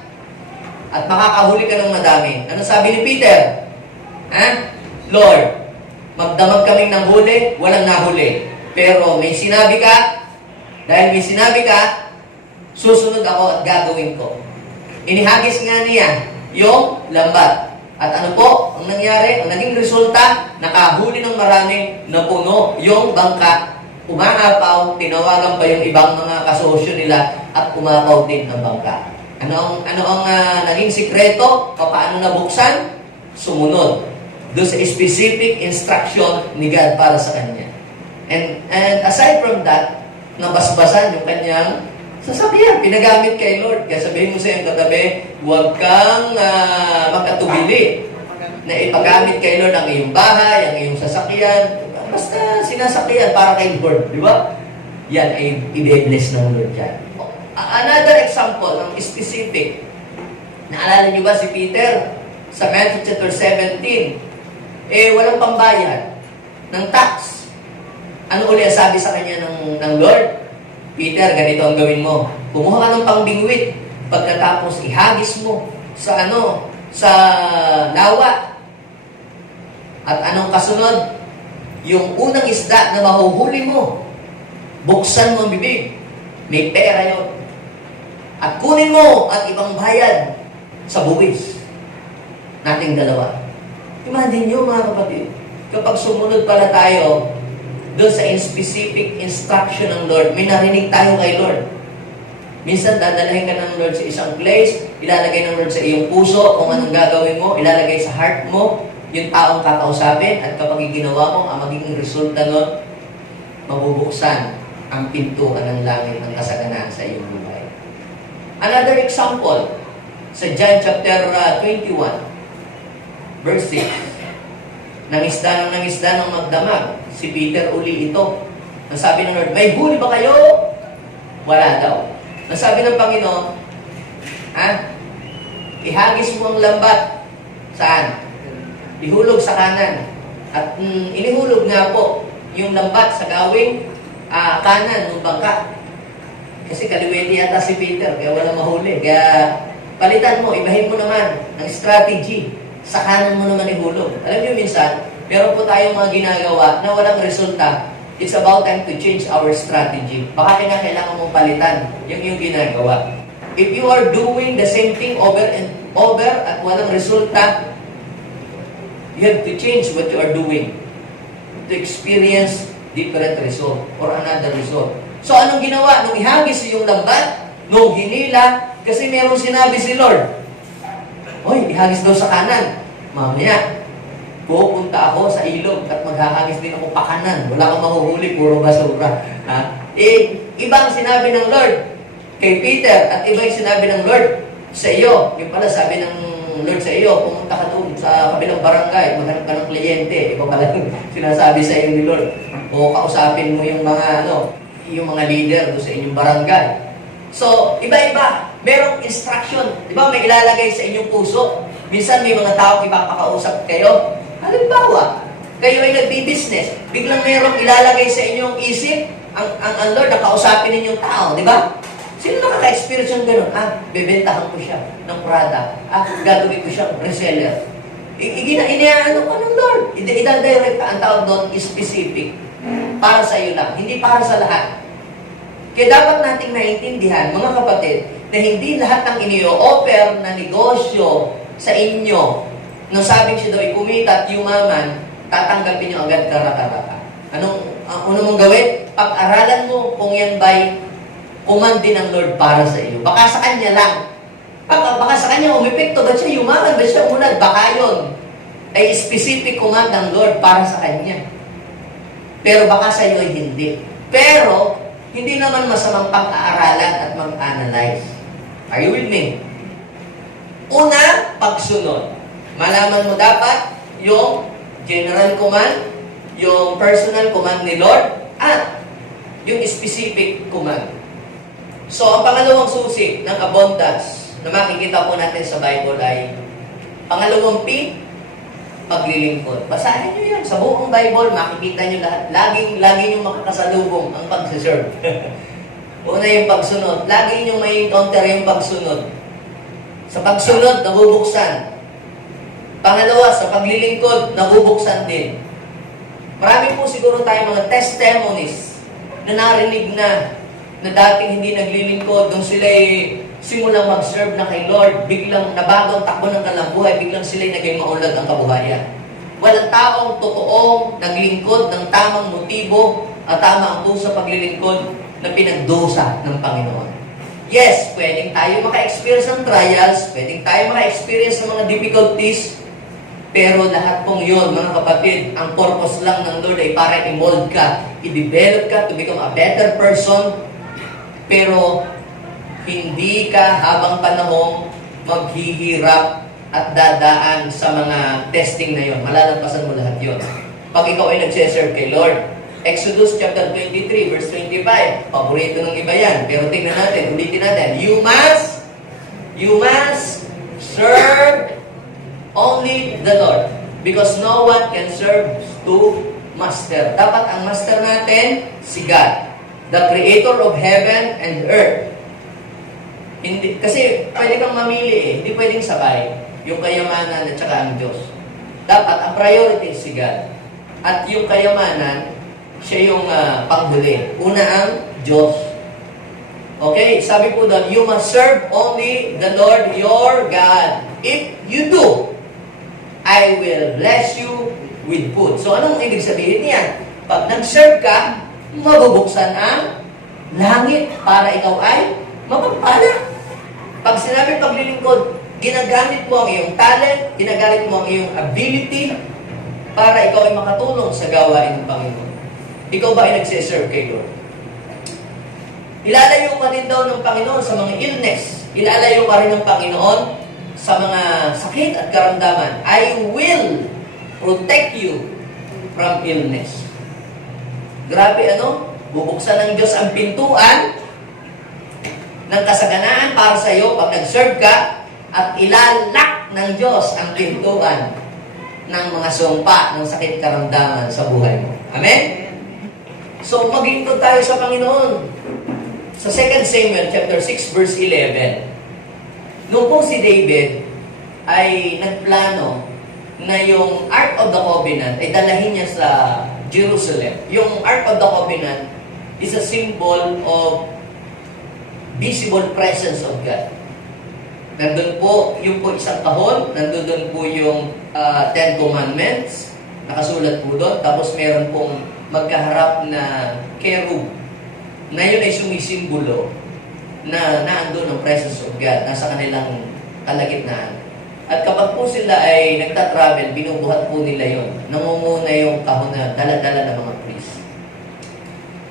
at makakahuli ka ng madami. Ano sabi ni Peter? Lord, magdamag kaming ng huli, walang nahuli. Pero may sinabi ka, dahil may sinabi ka, susunod ako at gagawin ko. Inihagis nga niya yung lambat. At ano po, ang nangyari, ang naging resulta, nakahuli ng marami, napuno yung bangka, umaapaw, tinawagan pa yung ibang mga kasosyo nila, at umapaw din ang bangka. Ano ang naging sikreto? Paano nabuksan? Sumunod doon sa specific instruction ni God para sa kanya. And aside from that, nabasbasan yung kanyang sasakyan, pinagamit kay Lord. Kaya sabihin mo sa iyong katabi, huwag kang magkatubili na ipagamit kay Lord ang iyong bahay, ang iyong sasakyan. Basta sinasakyan para kay Lord, di ba? Yan ay i-bless ng Lord yan. Another example ng specific. Naalala niyo ba si Peter sa Matthew chapter 17? Walang pambayad ng tax. Ano uli ang sabi sa kanya ng Lord? Peter, ganito ang gawin mo. Kumuha ka ng pangbingwit. Pagkatapos, ihagis mo sa lawa. At anong kasunod? Yung unang isda na mahuhuli mo, buksan mo ang bibig. May pera yun. At kunin mo at ibang bayad sa buwis. Nating dalawa. Imagine nyo mga kapatid, kapag sumunod pala tayo doon sa specific instruction ng Lord, may narinig tayo kay Lord. Minsan, dadalhin ka ng Lord sa isang place, ilalagay ng Lord sa iyong puso kung anong gagawin mo, ilalagay sa heart mo, yung taong kakausapin, at kapag ginawa mo, ang magiging resulta nun, mabubuksan ang pintuan ng langit ng kasaganan sa iyong buhay. Another example, sa John chapter 21, verse 6, nangisda ng magdamag, si Peter uli ito. Nasabi ng Lord, may huli ba kayo? Wala daw. Nasabi ng Panginoon, ihagis mo ang lambat. Saan? Ihulog sa kanan. At inihulog nga po yung lambat sa gawing kanan ng bangka. Kasi kaliwete yata si Peter, kaya wala mahuli. Kaya palitan mo, ibahin mo naman ng strategy. Sa kanan mo naman ihulog. Alam niyo minsan, meron po tayong mga ginagawa na walang resulta. It's about time to change our strategy. Baka kailangan mong palitan yung ginagawa. If you are doing the same thing over and over at walang resulta, you have to change what you are doing to experience different result or another result. So anong ginawa? Nung ihagis yung lambat, nung hinila, kasi merong sinabi si Lord, hoy, ihagis daw sa kanan. Mamaya, pupunta ako sa ilog at maghahagis din ako pa kanan. Wala kang mahuhuli, puro basura. Ibang sinabi ng Lord kay Peter at ibang sinabi ng Lord sa iyo. Yung pala sabi ng Lord sa iyo, pumunta ka doon sa kabilang barangay, maghanap ka ng kliyente. Iba pala sinasabi sa iyo ni Lord. O kausapin mo yung mga leader doon sa inyong barangay. So, iba-iba. Merong instruction. Di ba, may ilalagay sa inyong puso. Minsan may mga tao ipapakausap kayo. Halimbawa, kayo ay nagbi-business. Biglang merong ilalagay sa inyong isip ang Lord na kausapin ninyong tao. Di ba? Sino nakaka-experience yung gano'n? Bebentahan ko siya ng product. Gagawin ko siya reseller. Inaano ko ng Lord. Idadirect ka. Ang tawag doon is specific. Para sa iyo lang. Hindi para sa lahat. Kaya dapat nating maintindihan, mga kapatid, na hindi lahat ng inio-offer na negosyo sa inyo, nung sabing siya daw kumita at yumaman, tatanggapin niyo agad karaka-raka. Ano mong gawin? Pag-aralan mo kung yan ba'y command din ng Lord para sa iyo. Baka sa Kanya lang. Baka sa Kanya umepekto, ba't siya yumaman, ba't siya umunad? Baka yun ay specific command ng Lord para sa Kanya. Pero baka sa iyo ay hindi. Pero, hindi naman masamang pag-aaralan at mag-analyze. Are you with me? Una, pagsunod. Malaman mo dapat yung general command, yung personal command ni Lord, at yung specific command. So, ang pangalawang susi ng abundance na makikita po natin sa Bible ay pangalawang P, paglilingkod. Basahin nyo yan. Sa buong Bible, makikita nyo lahat. Laging yung makakasalubong ang pagsiserve. Una yung pagsunod. Lagi nyo may encounter yung pagsunod. Sa pagsunod, nabubuksan. Pangalawa, sa paglilingkod, nabubuksan din. Marami po siguro tayo mga testimonies na narinig na dating hindi naglilingkod, nung sila'y simulang mag-serve na kay Lord, biglang nabago ang takbo ng kanilang buhay, biglang sila'y naging maunlad ang kabuhayan. Walang taong totoong naglingkod ng tamang motibo at tama ang puso sa paglilingkod na pinagdusa ng Panginoon. Yes, pwedeng tayo maka-experience ng trials, pwedeng tayo maka-experience ng mga difficulties, pero lahat pong yun, mga kapatid, ang purpose lang ng Lord ay para i-mold ka, i-develop ka to become a better person, pero hindi ka habang panahong maghihirap at dadaan sa mga testing na yon. Malalampasan mo lahat yon. Pag ikaw ay nagseserve kay Lord. Exodus chapter 23, verse 25. Paborito ng iba yan. Pero tingnan natin, ulitin natin. You must serve only the Lord. Because no one can serve two master. Dapat ang master natin, si God. The creator of heaven and earth. Hindi, kasi pwede kang mamili eh. Hindi pwedeng sabay yung kayamanan at saka ang Diyos. Dapat ang priority si God. At yung kayamanan, siya yung panghuli. Una ang Diyos. Okay? Sabi po doon, you must serve only the Lord your God. If you do, I will bless you with food. So anong ibig sabihin niyan? Pag nag-serve ka, mabubuksan ang langit para ikaw ay mapagpala. Pag sinabi paglilingkod, ginagamit mo ang iyong talent, ginagamit mo ang iyong ability para ikaw ay makatulong sa gawain ng Panginoon. Ikaw ba ay nagsiserve kay Lord? Ilalayo ka din daw ng Panginoon sa mga illness. Ilalayo ka rin ng Panginoon sa mga sakit at karamdaman. I will protect you from illness. Grabe ano? Bubuksan ng Diyos ang pintuan ng kasaganaan para sa iyo pag nag-serve ka at ilalak ng Diyos ang pintuan ng mga sumpa ng sakit karamdaman sa buhay mo. Amen? So, maglingkod tayo sa Panginoon. Sa 2 Samuel chapter 6 verse 11, noong po si David ay nagplano na yung Ark of the Covenant ay dalahin niya sa Jerusalem. Yung Ark of the Covenant is a symbol of visible presence of God. Nandun po, yung po isang kahon, nandun po yung Ten Commandments, nakasulat po doon, tapos meron pong magkaharap na cherub, na yun ay sumisimbolo na naandun ang presence of God, nasa kanilang kalagitnaan. At kapag po sila ay nagta-travel, binubuhat po nila yun. Nangunguna yung kahon na dala-dala ng mga priest.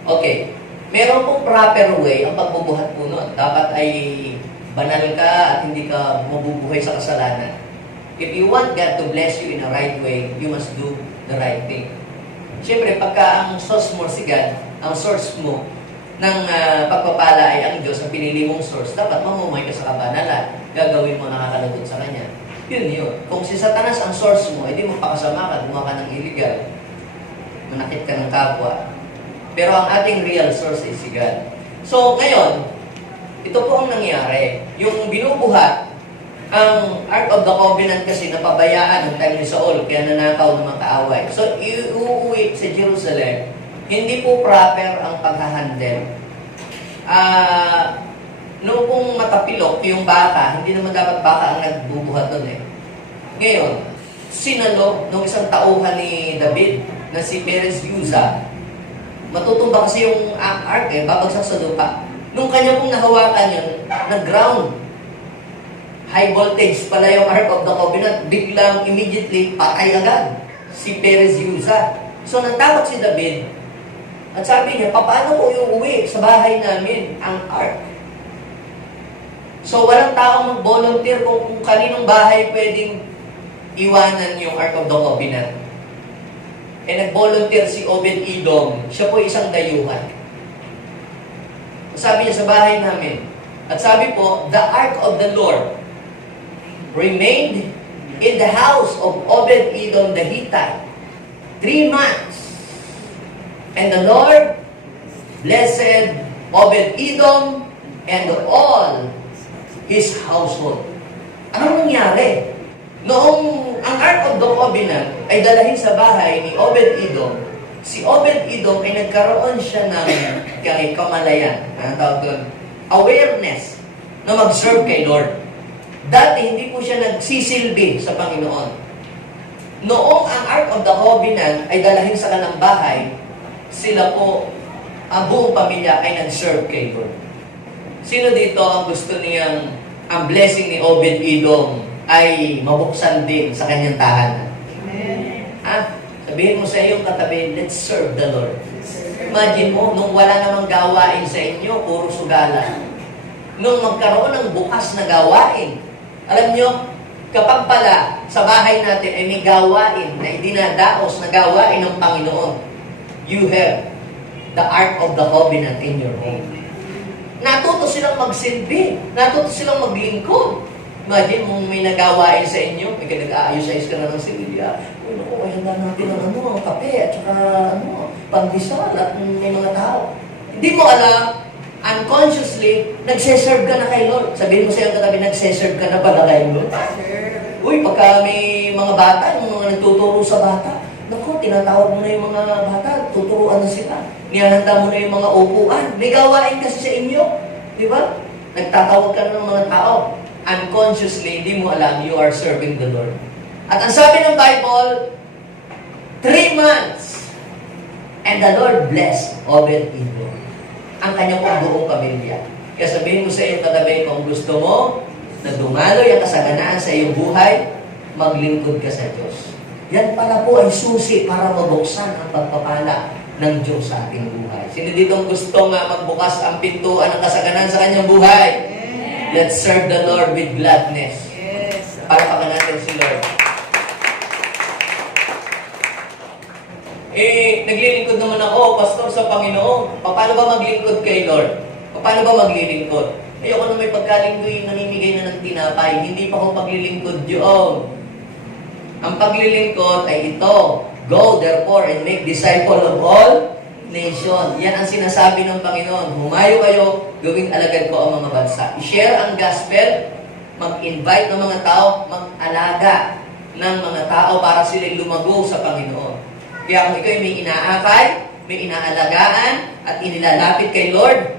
Okay. Meron pong proper way ang pagbubuhat po nun. Dapat ay banal ka at hindi ka mabubuhay sa kasalanan. If you want God to bless you in a right way, you must do the right thing. Siyempre, pagka ang source mo si God, ang source mo ng pagpapala ay ang Diyos, ang pinili mong source, dapat mamumuhay ka sa kabanalan. Gagawin mo nakakalagod sa Kanya. Yun. Kung si Satanas ang source mo, edi mo pakasama ka, gumawa ka ng illegal. Manakit ka ng kapwa. Pero ang ating real source is si God. So, ngayon, ito po ang nangyari. Yung binubuhat, ang Ark of the Covenant kasi napabayaan ng time ni Saul, kaya nanakaw ng mga kaaway. So, iuuwi sa Jerusalem, hindi po proper ang paghahandle. Noong pong matapilok yung baka, hindi naman dapat baka ang nagbubuhat doon eh. Ngayon, sinalo nung isang tauhan ni David na si Perez Yuza, matutumba kasi yung ark babagsak sa lupa. Nung kanya pong nahawakan yun, nag-ground. High voltage pala yung Ark of the Covenant. Biglang, immediately, patay agad. Si Perez Yusa. So, natakot si David. At sabi niya, paano ko iuwi sa bahay namin ang Ark? So, walang taong mag-volunteer kung kaninong bahay pwedeng iwanan yung Ark of the Covenant. Nag-volunteer si Obed-Edom. Siya po isang dayuhan. Sabi niya sa bahay namin. At sabi po, the Ark of the Lord remained in the house of Obed-Edom the Hittite 3 months. And the Lord blessed Obed-Edom and all his household. Anong nangyari? Noong ang Ark of the Covenant ay dalahin sa bahay ni Obed-Edom, si Obed-Edom ay nagkaroon siya ng kamalayan, ang tawag doon, awareness na mag-serve kay Lord. Dati, hindi po siya nagsisilbi sa Panginoon. Noong ang Ark of the Covenant ay dalahin sa kanilang bahay, sila po, ang buong pamilya ay nag-serve kay Lord. Sino dito ang gusto niyang ang blessing ni Obed-Edom ay mabuksan din sa kanyang tahanan? Amen. Sabihin mo sa iyong katabi, let's serve the Lord. Imagine mo, nung wala namang gawain sa inyo, puro sugalan. Nung magkaroon ng bukas na gawain, alam nyo, kapag pala sa bahay natin ay may gawain na idinadaos na gawain ng Panginoon, you have the Ark of the Covenant in your home. Natuto silang magsilbi. Natuto silang maglingkod. Imagine mong may nagawain sa inyo, may nag-aayos-ayos ka na ng silya. Uy, naku, ay handa natin ang kape at saka pandesal at may mga tao. Hindi mo alam, unconsciously, nagseserve ka na kay Lord. Sabihin mo sa iyo katabi, nagseserve ka na pala kay Lord. Uy, pagka may mga bata, yung mga nagtuturo sa bata, naku, tinatawag mo na yung mga bata, tuturuan na sila. Nihahanda mo na yung mga upuan. May gawain kasi sa inyo. Di ba? Nagtatawag ka na ng mga tao. Unconsciously, hindi mo alam, you are serving the Lord. At ang sabi ng Bible, 3 months, and the Lord blessed Obed-Edom, ang kanyang buong pamilya. Kaya sabihin mo sa iyong katabi, kung gusto mo na dumaloy ang kasaganaan sa iyong buhay, maglingkod ka sa Diyos. Yan pala po ay susi para mabuksan ang pagpapala ng Diyos sa ating buhay. Sino ditong gusto nga magbukas ang pintuan ng kasaganan sa kanyang buhay? Yes. Let's serve the Lord with gladness. Yes. Parapakan natin si Lord. Naglilingkod naman ako, pastor, sa Panginoon. Paano ba maglingkod kay Lord? Paano ba maglilingkod? Ayoko na may pagkalingkoy, namimigay na ng tinapay. Hindi pa ako maglilingkod yun. Ang paglilingkod ay ito, go therefore and make disciple of all nations. Yan ang sinasabi ng Panginoon. Humayo kayo, gawing alagad ko ang mga bansa. I-share ang gospel, mag-invite ng mga tao, mag-alaga ng mga tao para sila'y lumago sa Panginoon. Kaya kung ikaw ay may inaakay, may inaalagaan, at inilalapit kay Lord,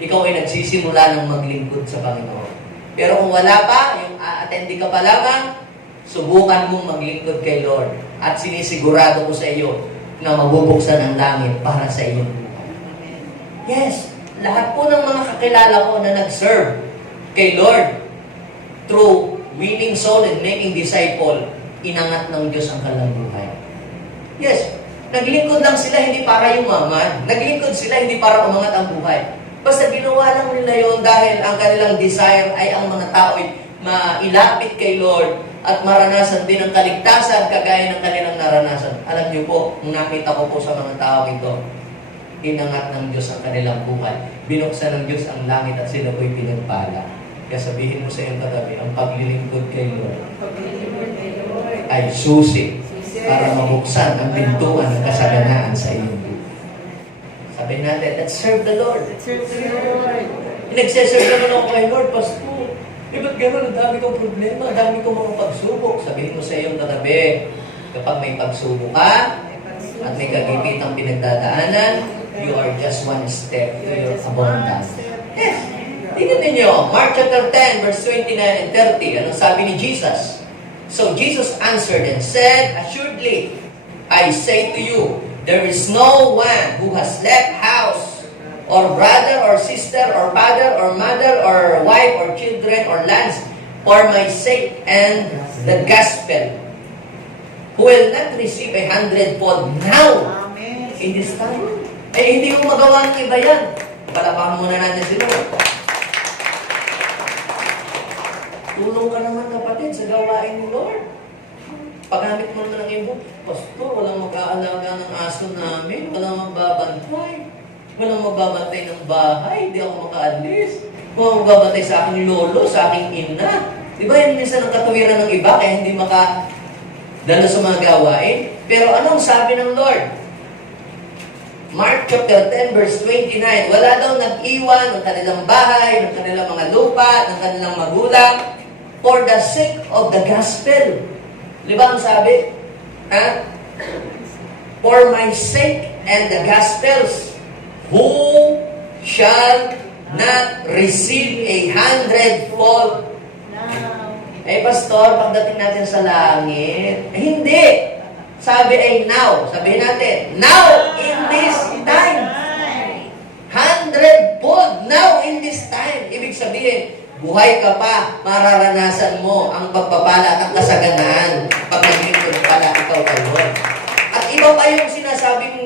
ikaw ay nagsisimula ng maglingkod sa Panginoon. Pero kung wala pa, yung attendee ka pa lamang, subukan mong maglingkod kay Lord at sinisigurado ko sa iyo na mabubuksan ang langit para sa iyong buhay. Yes, lahat po ng mga kakilala ko na nag-serve kay Lord through winning soul and making disciple, inangat ng Diyos ang kanilang buhay. Yes, naglingkod lang sila hindi para yumaman. Naglingkod sila hindi para umangat ang buhay. Basta ginawa lang nila yun dahil ang kanilang desire ay ang mga tao ay mailapit kay Lord at maranasan din ang kaligtasan kagaya ng kanilang naranasan. Alam niyo po, nung nakita ko po sa mga tao ito, inangat ng Diyos ang kanilang buhay. Binuksan ng Diyos ang langit at sila po'y pinagpala. Kaya sabihin mo sa iyong katabi, ang paglilingkod kay Lord ay susi para mabuksan ang pintuan ng kasaganaan sa iyong buhay. Sabihin natin, let's serve the Lord. Let's serve the Lord. Nagseserve naman ako kay Lord, Pastor. Ba't gano'n? Ang dami kong problema, ang dami kong mga pagsubok. Sabihin mo sa iyong katabi, kapag may pagsubok ka, at may kagipitang pinagdadaanan, you are just one step to your abundance. Yes. Tingnan ninyo, Mark chapter 10, verse 29 and 30. Anong sabi ni Jesus? So Jesus answered and said, assuredly, I say to you, there is no one who has left house or brother, or sister, or father, or mother, or wife, or children, or lands, for my sake and the gospel, who will not receive 100-fold now Amen. in this time. Eh, hindi mo magawa ng iba yan. Palapakan muna natin sila. Tulong ka naman, kapatid, sa gawain ni Lord. Paggamit mo naman ng ibo, Pastor, walang mag-aalaga ng aso namin, walang magbabantay, walang magbabantay ng bahay, hindi ako makaalis, walang magbabantay sa aking lolo, sa aking ina. Di ba yan minsan ang katawiran ng iba, kaya hindi makadalo sa mga gawain? Pero anong sabi ng Lord? Mark chapter 10 verse 29, wala daw nag-iwan ng kanilang bahay, ng kanilang mga lupa, ng kanilang magulang, for the sake of the gospel. Di ba ang sabi? Ha? For my sake and the gospels, who shall not receive 100-fold? Now. Eh, Pastor, pagdating natin sa langit, hindi. Sabi ay now. Sabihin natin, now in this time. 100-fold now in this time. Ibig sabihin, buhay ka pa, mararanasan mo ang pagpapala at ang kasaganaan pag naglingkod pala ikaw kay Lord. At iba pa yung sinasabing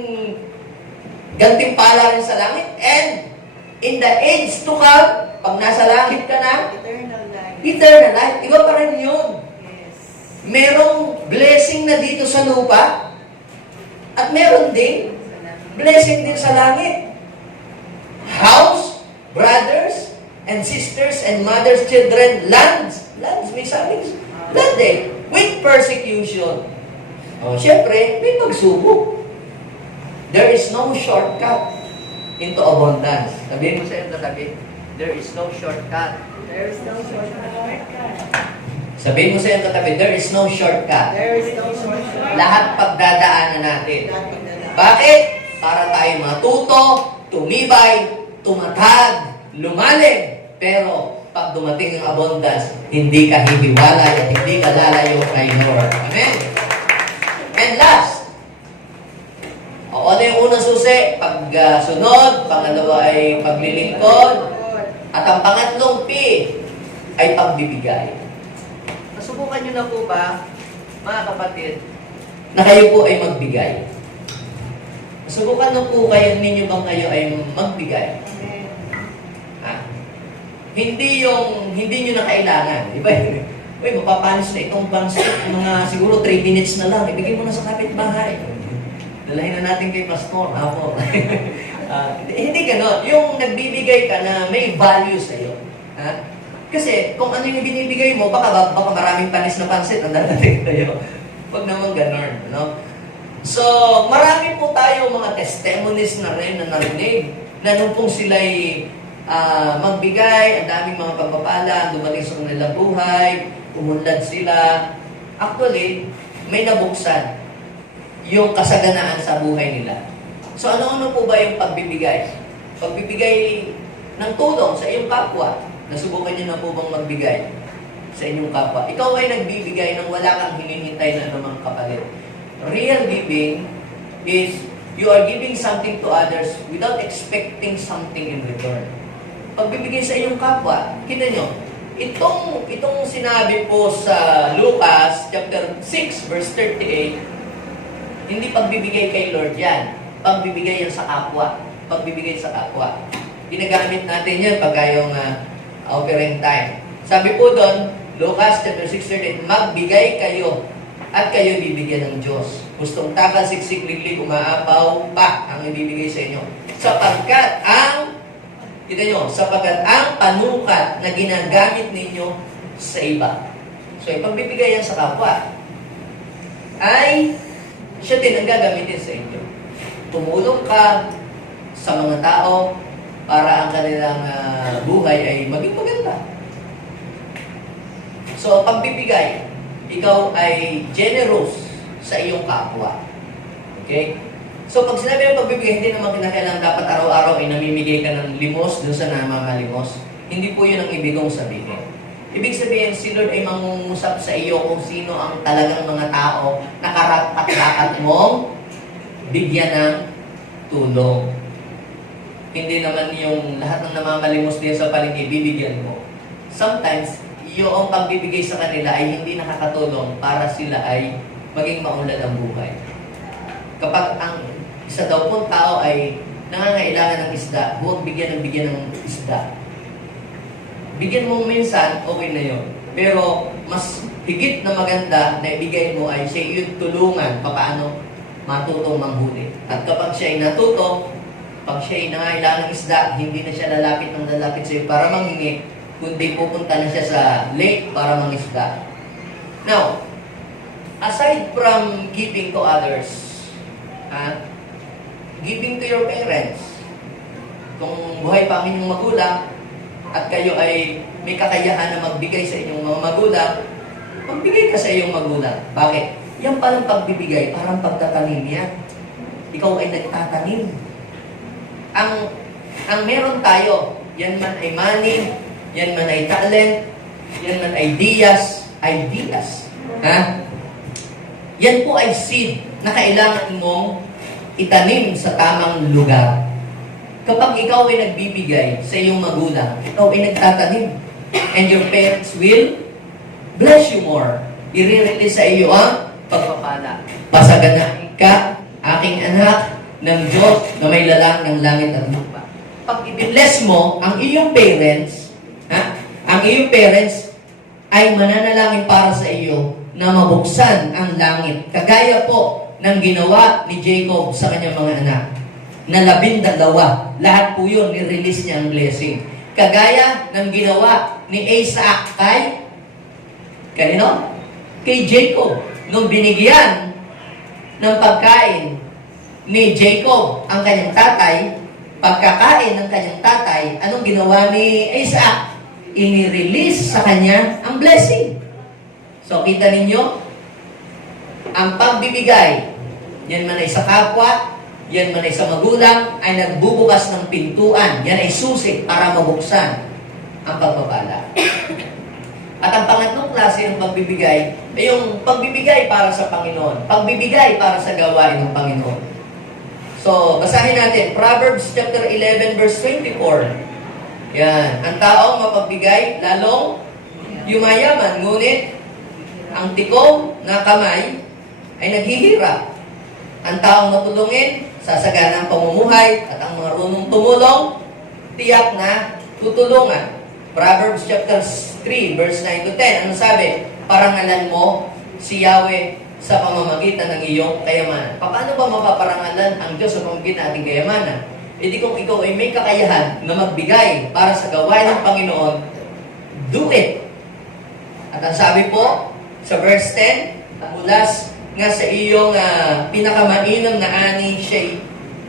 gantimpala rin sa langit. And in the age to come, pag nasa langit ka na, Eternal life. eternal life. Iba pa rin yun. Yes. Merong blessing na dito sa lupa at meron din blessing din sa langit. House, brothers, and sisters, and mothers, children, lands, may sabing, land eh, with persecution. O, syempre, may pagsubok. There is no shortcut into abundance. Sabihin mo sa iyo, katabi, there is no shortcut. There is no shortcut. Sabihin mo sa iyo, katabi, there is no shortcut. There is no shortcut. Lahat pagdadaanan natin. Dating na lang. Bakit? Para tayo matuto, tumibay, tumatag, lumalim. Pero pag dumating ang abundance, hindi ka hihiwalay at hindi ka lalayo kay Lord. Amen? And last, ano yung unang susi? Pagsunod, pangalawa ay paglilingkod, at ang pangatlong P ay pagbibigay. Nasubukan nyo na po ba, mga kapatid, na kayo po ay magbigay? Nasubukan na po kayo ninyo bang kayo ay magbigay? Amen. Ha? Hindi nyo na kailangan. Diba? Uy, mapapanis na itong pansip. Mga siguro 3 minutes na lang. Ibigay mo na sa kapitbahay. Dalahin na natin kay Pastor. Apo. Hindi ganon. Yung nagbibigay ka na may value sa'yo. Ha? Kasi kung ano yung binibigay mo, baka maraming panis na pansit ang darating sa'yo. Huwag naman ganon. No? So, marami po tayo mga testimonies na rin na narinig na nung pong sila'y magbigay, ang daming mga pagpapala, dumating sa kanilang buhay, umunlad sila. Actually, may nabuksan yung kasaganaan sa buhay nila. So, ano-ano po ba yung pagbibigay? Pagbibigay ng tulong sa iyong kapwa. Nasubukan niyo na po bang magbigay sa inyong kapwa? Ikaw ay nagbibigay nang wala kang hinihintay na namang kapalit. Real giving is you are giving something to others without expecting something in return. Pagbibigay sa iyong kapwa, kita nyo, itong sinabi po sa Lucas chapter 6 verse 38, hindi pagbibigay kay Lord yan. Pagbibigay yan sa kapwa. Pagbibigay sa kapwa. Ginagamit natin yan pagka yung offering time. Sabi po doon, Lucas chapter 6:38, magbigay kayo at kayo bibigyan ng Diyos. Gustong takal, siksik, liglig, umaapaw pa ang ibibigay sa inyo. Sapagkat ang panukat na ginagamit ninyo sa iba. So, ipagbibigay yan sa kapwa ay siya din ang gagamitin sa inyo. Tumulong ka sa mga tao para ang kanilang buhay ay maging maganda. So, pagbibigay, ikaw ay generous sa iyong kapwa. Okay? So, pag sinabi ng pagbibigay, hindi naman kinakailangan dapat araw-araw ay namimigay ka ng limos dun sa namamalimos. Hindi po yun ang ibig kong sabihin. Ibig sabihin, si Lord ay mangungusap sa iyo kung sino ang talagang mga tao na karapat-dapat mong bigyan ng tulong. hindi naman yung lahat ng namamalimos din sa paligid, bibigyan mo. Sometimes, yung pagbibigay sa kanila ay hindi nakakatulong para sila ay maging maunlad ang buhay. Kapag ang isa daw pong tao ay nangangailangan ng isda, huwag bigyan ng isda. Bigyan mo minsan, okay na yun. Pero mas higit na maganda na ibigay mo ay siya yung tulungan paano matutong manghuli. At kapag siya ay natuto, pag siya ay nangangailangan ng isda, hindi na siya lalapit sa iyo para manghingi, kundi pupunta na siya sa lake para mangisda. Now, aside from giving to others, giving to your parents, kung buhay pa ang inyong magulang, at kayo ay may kakayahan na magbigay sa inyong mga magulang, magbigay ka sa iyong magulang. Bakit? Yan palang pagbibigay, parang pagtatanim yan. Ikaw ay nagtatanim. Ang meron tayo, yan man ay money, yan man ay talent, yan man ay ideas. Yan po ay seed na kailangan mong itanim sa tamang lugar. Kapag ikaw ay nagbibigay sa iyong magulang, ikaw ay nagtatanim. And your parents will bless you more. I-release sa iyo ang pagpapala. Pasaganahin ka, aking anak, ng Diyos na may lalang ng langit at lupa. Pag i-bless mo ang iyong parents, ay mananalangin para sa iyo na mabuksan ang langit. Kagaya po ng ginawa ni Jacob sa kanyang mga anak. Na 12, lahat po yun, ni-release niya ang blessing. Kagaya ng ginawa ni Isaac kanino? Kay Jacob. Nung binigyan ng pagkain ni Jacob ang kanyang tatay, pagkakain ng kanyang tatay, anong ginawa ni Isaac? Ini-release sa kanya ang blessing. So, kita ninyo, ang pagbibigay, yan man ay sa kapwa, yan man ay sa magulang, ay nagbubukas ng pintuan. Yan ay susi para mabuksan ang pagpapala. At ang pangatlong klase ng pagbibigay ay yung pagbibigay para sa Panginoon. Pagbibigay para sa gawain ng Panginoon. So, basahin natin. Proverbs chapter 11 verse 24. Yan. Ang taong mapagbigay, lalong yumayaman. Ngunit, ang tikom na kamay ay naghihirap. Ang taong matulungin, sasagana ang pamumuhay, at ang marunong tumulong, tiyak na tutulungan. Proverbs chapter 3, verse 9 to 10. Ano sabi? Parangalan mo si Yahweh sa pamamagitan ng iyong kayamanan. Paano ba mapaparangalan ang Diyos sa pamamagitan ng ating kayamanan? E di kung ikaw ay may kakayahan na magbigay para sa gawain ng Panginoon, do it. At ang sabi po, sa verse 10, mulas nga sa iyong pinakamainam na ani siya'y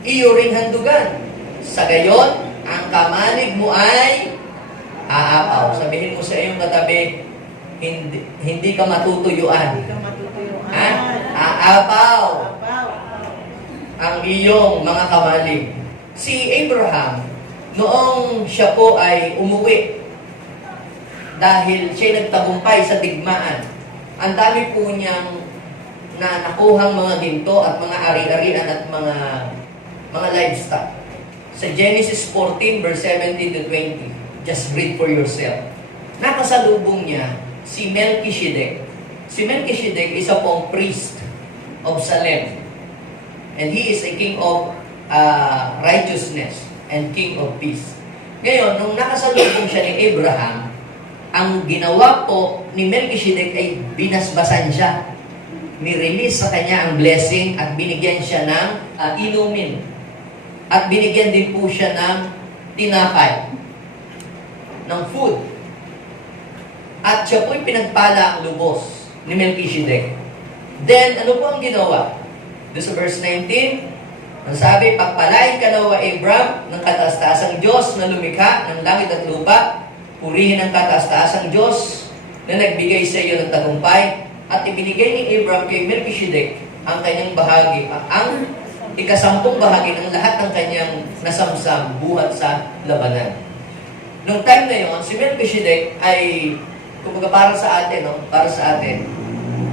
iyo ring handugan. Sa gayon, ang kamalig mo ay aapaw. Sabihin mo sa iyong katabi, hindi ka matutuyuan. Hindi ka matutuyuan. Aapaw Apaw. ang iyong mga kamalig. Si Abraham, noong siya po ay umuwi, dahil siya nagtagumpay sa digmaan, ang dami po niyang na nakuhang mga ginto at mga ari-arian at mga livestock. Sa Genesis 14 verse 17 to 20, just read for yourself. Nakasalubong niya si Melchizedek. Si Melchizedek isa pong priest of Salem. And he is a king of righteousness and king of peace. Ngayon, nung nakasalubong siya ni Abraham, ang ginawa po ni Melchizedek ay binasbasan siya. Ni-release sa kanya ang blessing at binigyan siya ng inumin. At binigyan din po siya ng tinapay, ng food. At siya po'y pinagpala ang lubos ni Melchizedek. Then, ano po ang ginawa? Doon sa verse 19, ang sabi, pagpalain ka nawa Abram ng kataas-taasang Diyos na lumikha ng langit at lupa, purihin ang kataas-taasang Diyos na nagbigay sa iyo ng tagumpay, at ibinigay ni Abram kay Melchizedek ang kanyang bahagi, ang ikasampung bahagi ng lahat ng kanyang nasamsam buhat sa labanan. Noong time na yun, si Melchizedek ay, kumbaga para sa atin,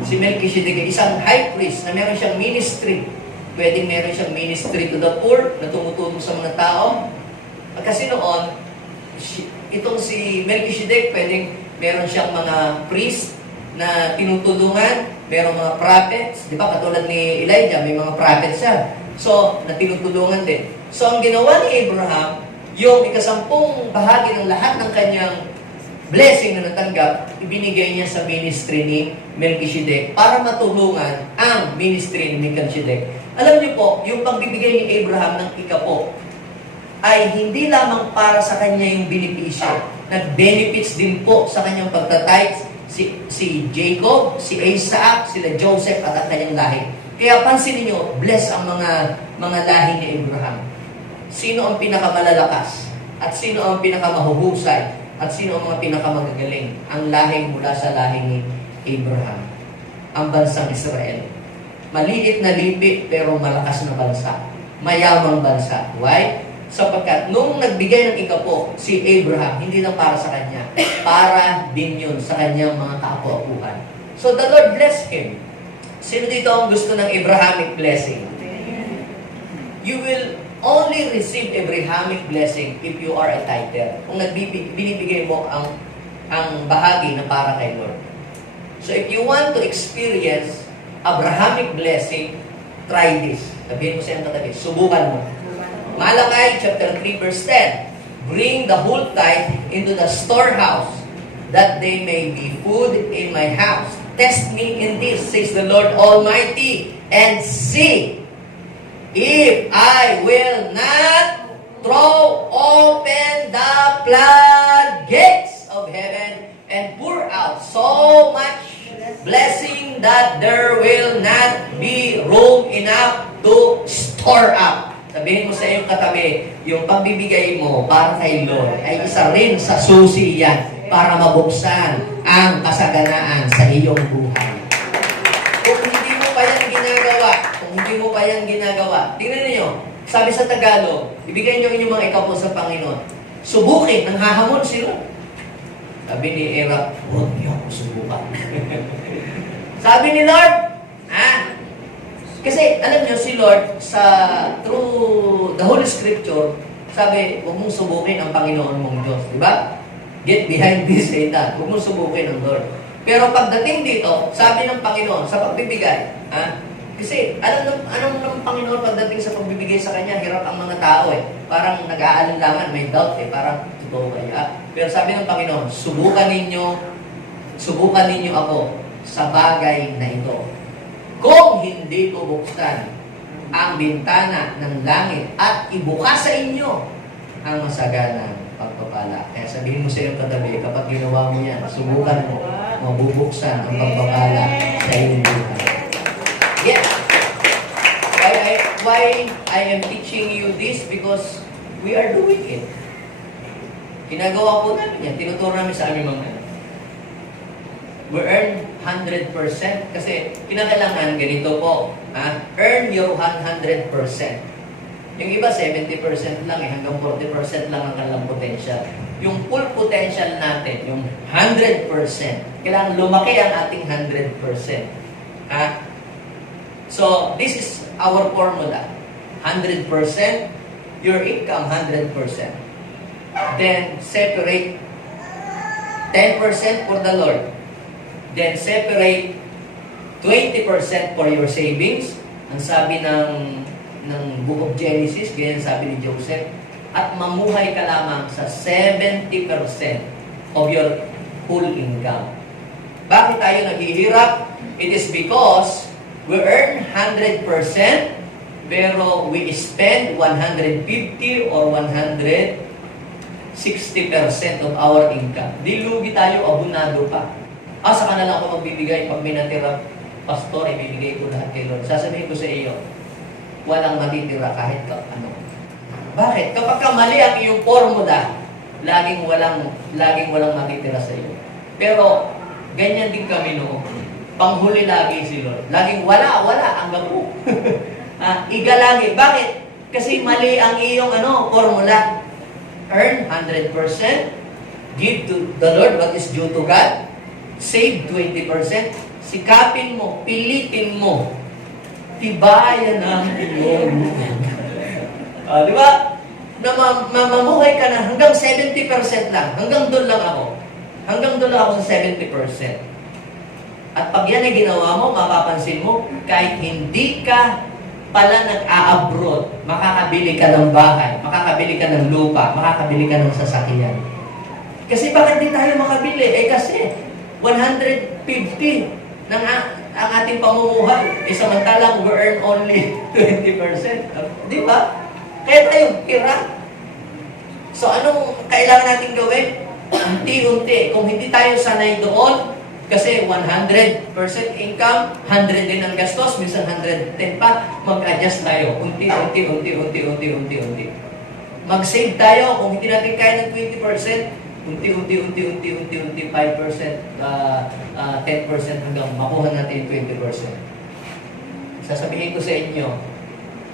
si Melchizedek ay isang high priest na meron siyang ministry. Pwedeng meron siyang ministry to the poor na tumutulong sa mga tao. Kasi noon, itong si Melchizedek, pwedeng meron siyang mga priest na tinutulungan, merong mga prophets, di ba? Katulad ni Elijah, may mga prophets siya. So, na tinutulungan din. So, ang ginawa ni Abraham, yung ikasampung bahagi ng lahat ng kanyang blessing na natanggap, ibinigay niya sa ministry ni Melchizedek para matulungan ang ministry ni Melchizedek. Alam niyo po, yung pagbibigay ni Abraham ng ikapo ay hindi lamang para sa kanya yung benepisyo. Nag-benefits din po sa kanyang pagtatithes si Jacob, si Isaac, sila Joseph at ang kanyang lahi. Kaya pansinin niyo, bless ang mga lahi ni Abraham. Sino ang pinakamalalakas? At sino ang pinakamahuhusay? At sino ang mga pinakamagagaling? Ang lahi mula sa lahi ni Abraham. Ang bansang Israel. Maliit na lipi pero malakas na bansa. Mayamang bansa. Why? Sapagkat nung nagbigay ng ikapo si Abraham, hindi lang para sa kanya, para din yun sa kanyang mga kaapu-apuhan. So the Lord blessed him. Sino dito ang gusto ng Abrahamic blessing? You will only receive Abrahamic blessing if you are a tither. Kung binibigay mo ang bahagi na para kay Lord. So if you want to experience Abrahamic blessing, try this. Sabihin mo sa iyong katabi, subukan mo. Malachi chapter 3 verse 10. Bring the whole tithe into the storehouse, that they may be food in my house. Test me in this, says the Lord Almighty, and see if I will not throw open the floodgates of heaven and pour out so much blessing that there will not be room enough to store up. Sabihin mo sa iyong katabi, yung pagbibigay mo para kay Lord ay isa rin sa susi yan para mabuksan ang kasaganaan sa iyong buhay. Kung hindi mo pa yan ginagawa, tingnan niyo, sabi sa Tagalog, ibigay niyo inyong mga ikapo sa Panginoon. Subukin, nang hahamon sila. Sabi ni Erap, huwag niyo ako subukan. Sabi ni Lord, kasi alam niyo si Lord through the Holy Scripture, sabi, huwag mong subukin ang Panginoon mong Diyos, di ba? Get behind this, Satan. Huwag mong subukin ang Lord. Pero pagdating dito, sabi ng Panginoon sa pagbibigay, kasi alam ng Panginoon pagdating sa pagbibigay sa Kanya, hirap ang mga tao Parang nag-aalinlangan, may doubt parang totoo kaya. Pero sabi ng Panginoon, subukan ninyo ako sa bagay na ito. Kung hindi ko buksan ang bintana ng langit at ibukas sa inyo ang masaganang pagpapala. Kaya sabihin mo sa iyong katabi, kapag ginawa mo yan, subukan mo, mabubuksan ang pagpapala sa iyong buhay. Yes. Why I am teaching you this? Because we are doing it. Ginagawa po namin yan. Tinuturo namin sa aming mga we earn 100% kasi kinakailangan ganito po. Earn your 100%. Yung iba 70% lang hanggang 40% lang ang kanilang potential. Yung full potential natin, yung 100%, kailangan lumaki ang ating 100%. So, this is our formula. 100%, your income 100%. Then, separate 10% for the Lord. Then separate 20% for your savings. Ang sabi ng Book of Genesis, ganyan sabi ni Joseph, at mamuhay ka lamang sa 70% of your full income. Bakit tayo naghihirap? It is because we earn 100%, pero we spend 150 or 160% of our income. Dilugi tayo, abunado pa. Sa kanila ako magbibigay pag may natira, pastor, ibibigay ko lahat kay Lord. Sasabihin ko sa iyo, walang matitira kahit ano. Bakit? Kapag mali ang iyong formula, laging walang matitira sa iyo. Pero, ganyan din kami noon. Panghuli lagi si Lord. Laging wala, hanggang po. Iga lagi. Bakit? Kasi mali ang iyong formula. Earn 100%, give to the Lord what is due to God, save 20%, sikapin mo, pilitin mo, tibayan ang iyong di ba? na mamuhay ka na hanggang 70% lang. Hanggang doon lang ako. Hanggang doon lang ako sa 70%. At pag yan ay ginawa mo, mapapansin mo, kahit hindi ka pala nag-a-abroad, makakabili ka ng bahay, makakabili ka ng lupa, makakabili ka ng sasakyan. Kasi bakit di tayo makabili? Eh kasi 150 ng ang ating pamumuhay. Eh samantalang we earn only 20%. Di ba? Kaya tayo hirap. So anong kailangan natin gawin? Unti-unti. Kung hindi tayo sanay doon, kasi 100% income, 100 din ang gastos, minsan 110 pa, mag-adjust tayo. Unti-unti. Mag-save tayo. Kung hindi natin kaya ng 20%, unti-unti, 5%, 10% hanggang makuha natin yung 20%. Sasabihin ko sa inyo,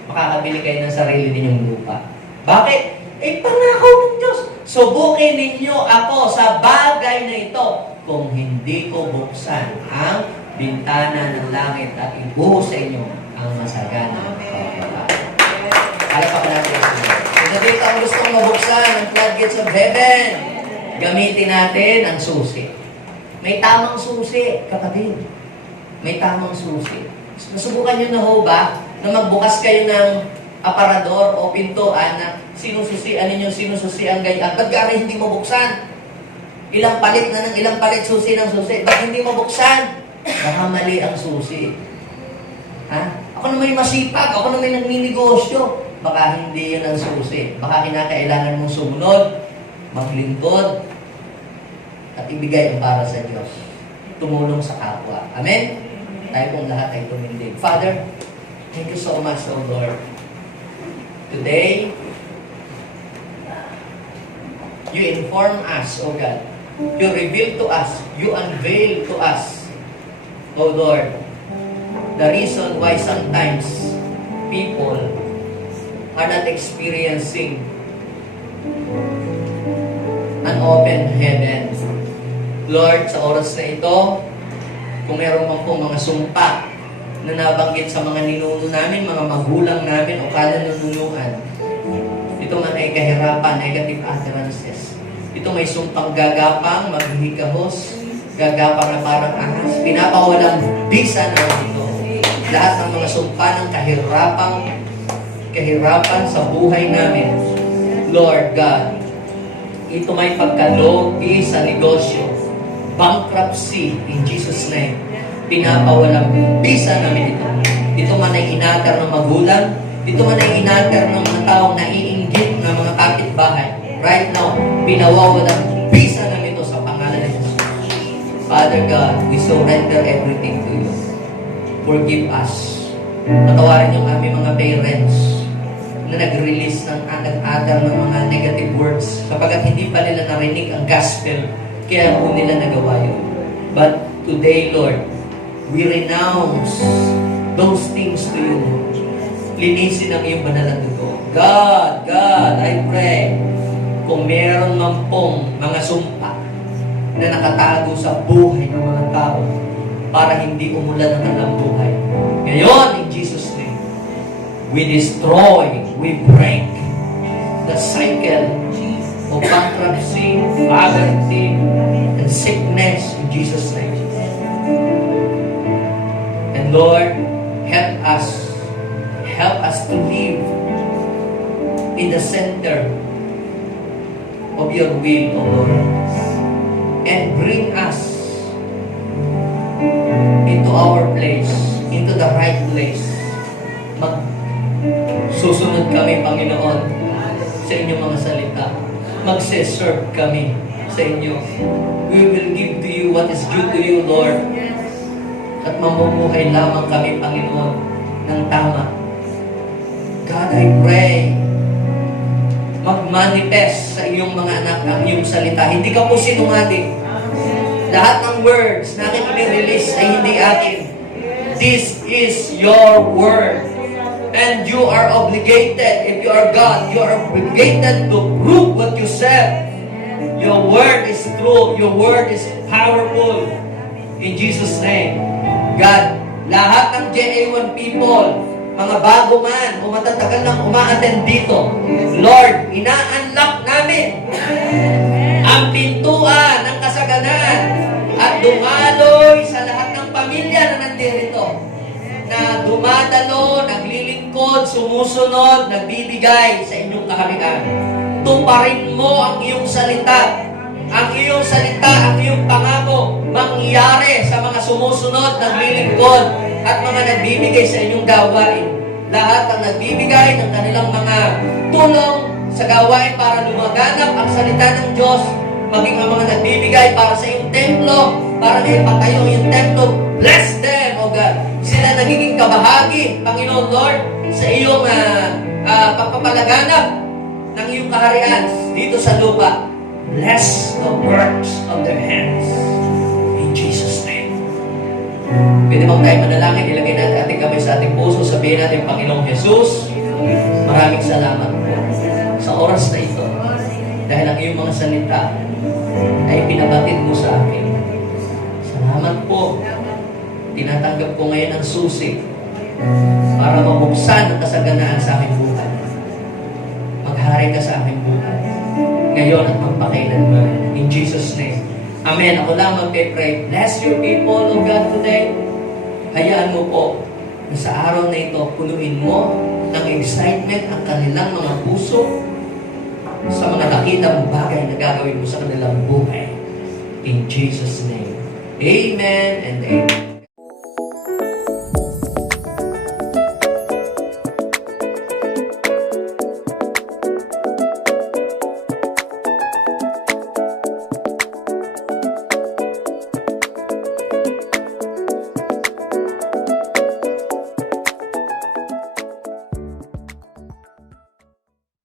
makakabili kayo ng sarili ninyong lupa. Bakit? Eh, pangako ng Diyos. Subukin ninyo ako sa bagay na ito kung hindi ko buksan ang bintana ng langit at ibuhos sa inyo ang masagana. Alam pa natin ito. Kung dito ang gustong mabuksan ang floodgates of heaven, gamitin natin ang susi. May tamang susi, kapatid. May tamang susi. Nasubukan nyo na ho ba na magbukas kayo ng aparador o pintuan na sinususian ninyo, sinususian ganyan. Ba't gari hindi mo buksan? Ilang palit na ng ilang palit susi ng susi. Ba't hindi mo buksan? Baka mali ang susi. Ha? Ako na may masipag, ako na may nagninegosyo. Baka hindi yan ang susi. Baka kinakailangan mong sumunod, maglingkod, at ibigay ang para sa Diyos. Tumulong sa kapwa. Amen? Tayo pong lahat ay tumindig. Father, thank you so much, O Lord. Today, you inform us, O God. You reveal to us. You unveil to us, O Lord, the reason why sometimes people are not experiencing an open heaven. Lord, sa oras na ito, kung meron man po mga sumpa na nabanggit sa mga ninuno namin, mga magulang namin o kananunuan, ito man ay kahirapan, negative utterances. Ito may sumpang gagapang, maghihikahos, gagapang na parang ahas, pinapawalang bisa na ito. Lahat ng mga sumpa ng kahirapan sa buhay namin, Lord God, ito may pagkaloki sa negosyo, bankruptcy in Jesus' name. Pinapawalang bisa namin ito. Ito man ay inater ng magulang, ito man ay inater ng mga taong naiinggit ng mga kapitbahay. Right now, pinawawalang bisa namin ito sa pangalan ng Jesus. Father God, we surrender everything to you. Forgive us. Patawarin yung aming mga parents na nag-release ng nag-utter ng mga negative words sapagkat hindi pa nila narinig ang gospel, kaya po nila nagawa yun. But today, Lord, we renounce those things to you. Linisin ang iyong banal na dugo. God, I pray, kung meron man pong mga sumpa na nakatago sa buhay ng mga tao para hindi umulan ang kanilang buhay. Ngayon, in Jesus' name, we destroy, we break the cycle of bankruptcy, poverty, and sickness in Jesus' name. And Lord, help us to live in the center of your will, O Lord, and bring us into our place, into the right place. Susunod kami, Panginoon, sa inyong mga salita. Magse-serve kami sa inyo. We will give to you what is due to you, Lord. At mamumuhay lamang kami, Panginoon, ng tama. God, I pray, mag-manifest sa iyong mga anak ang iyong salita. Hindi ka po sinungaling. Lahat ng words na aking i-release ay hindi akin. This is your word. And you are obligated, if you are God, you are obligated to prove what you said. Your word is true. Your word is powerful. In Jesus' name. God, lahat ng Gen A1 people, mga bago man o matatagal nang uma-attend dito, Lord, ina-unlock namin ang pintuan ng kasaganan at dumaloy sa lahat ng pamilya na nandirito, na dumadalo, naglilingkod, sumusunod, nagbibigay sa inyong kaharian. Tuparin mo ang iyong salita. Ang iyong salita, ang iyong pangako, mangyari sa mga sumusunod, naglilingkod, at mga nagbibigay sa inyong gawain. Lahat ang nagbibigay ng kanilang mga tulong sa gawain para lumaganap ang salita ng Diyos, maging ang mga nagbibigay para sa iyong templo, para na ipatayo ang iyong templo. Bless them, O God. Sila nagiging kabahagi, Panginoon Lord, sa iyong pagpapalaganap ng iyong kaharian dito sa lupa. Bless the works of their hands. In Jesus' name. Pwede bang tayo manalangin, ilagay natin ating kamay sa ating puso, sabihin natin, Panginoong Jesus, maraming salamat po sa oras na ito. Dahil ang iyong mga salita ay pinabatid mo sa akin. Salamat po. Tinatanggap ko ngayon ang susi para mabuksan ang kasaganaan sa aking buhay. Maghari ka sa aking buhay ngayon at magpakailanman. In Jesus' name. Amen. Ako lang magpe-pray. Bless your people, O God, today. Hayaan mo po na sa araw na ito, punuin mo ng excitement ang kanilang mga puso sa mga nakitang bagay na gagawin mo sa kanilang buhay. In Jesus' name. Amen and amen.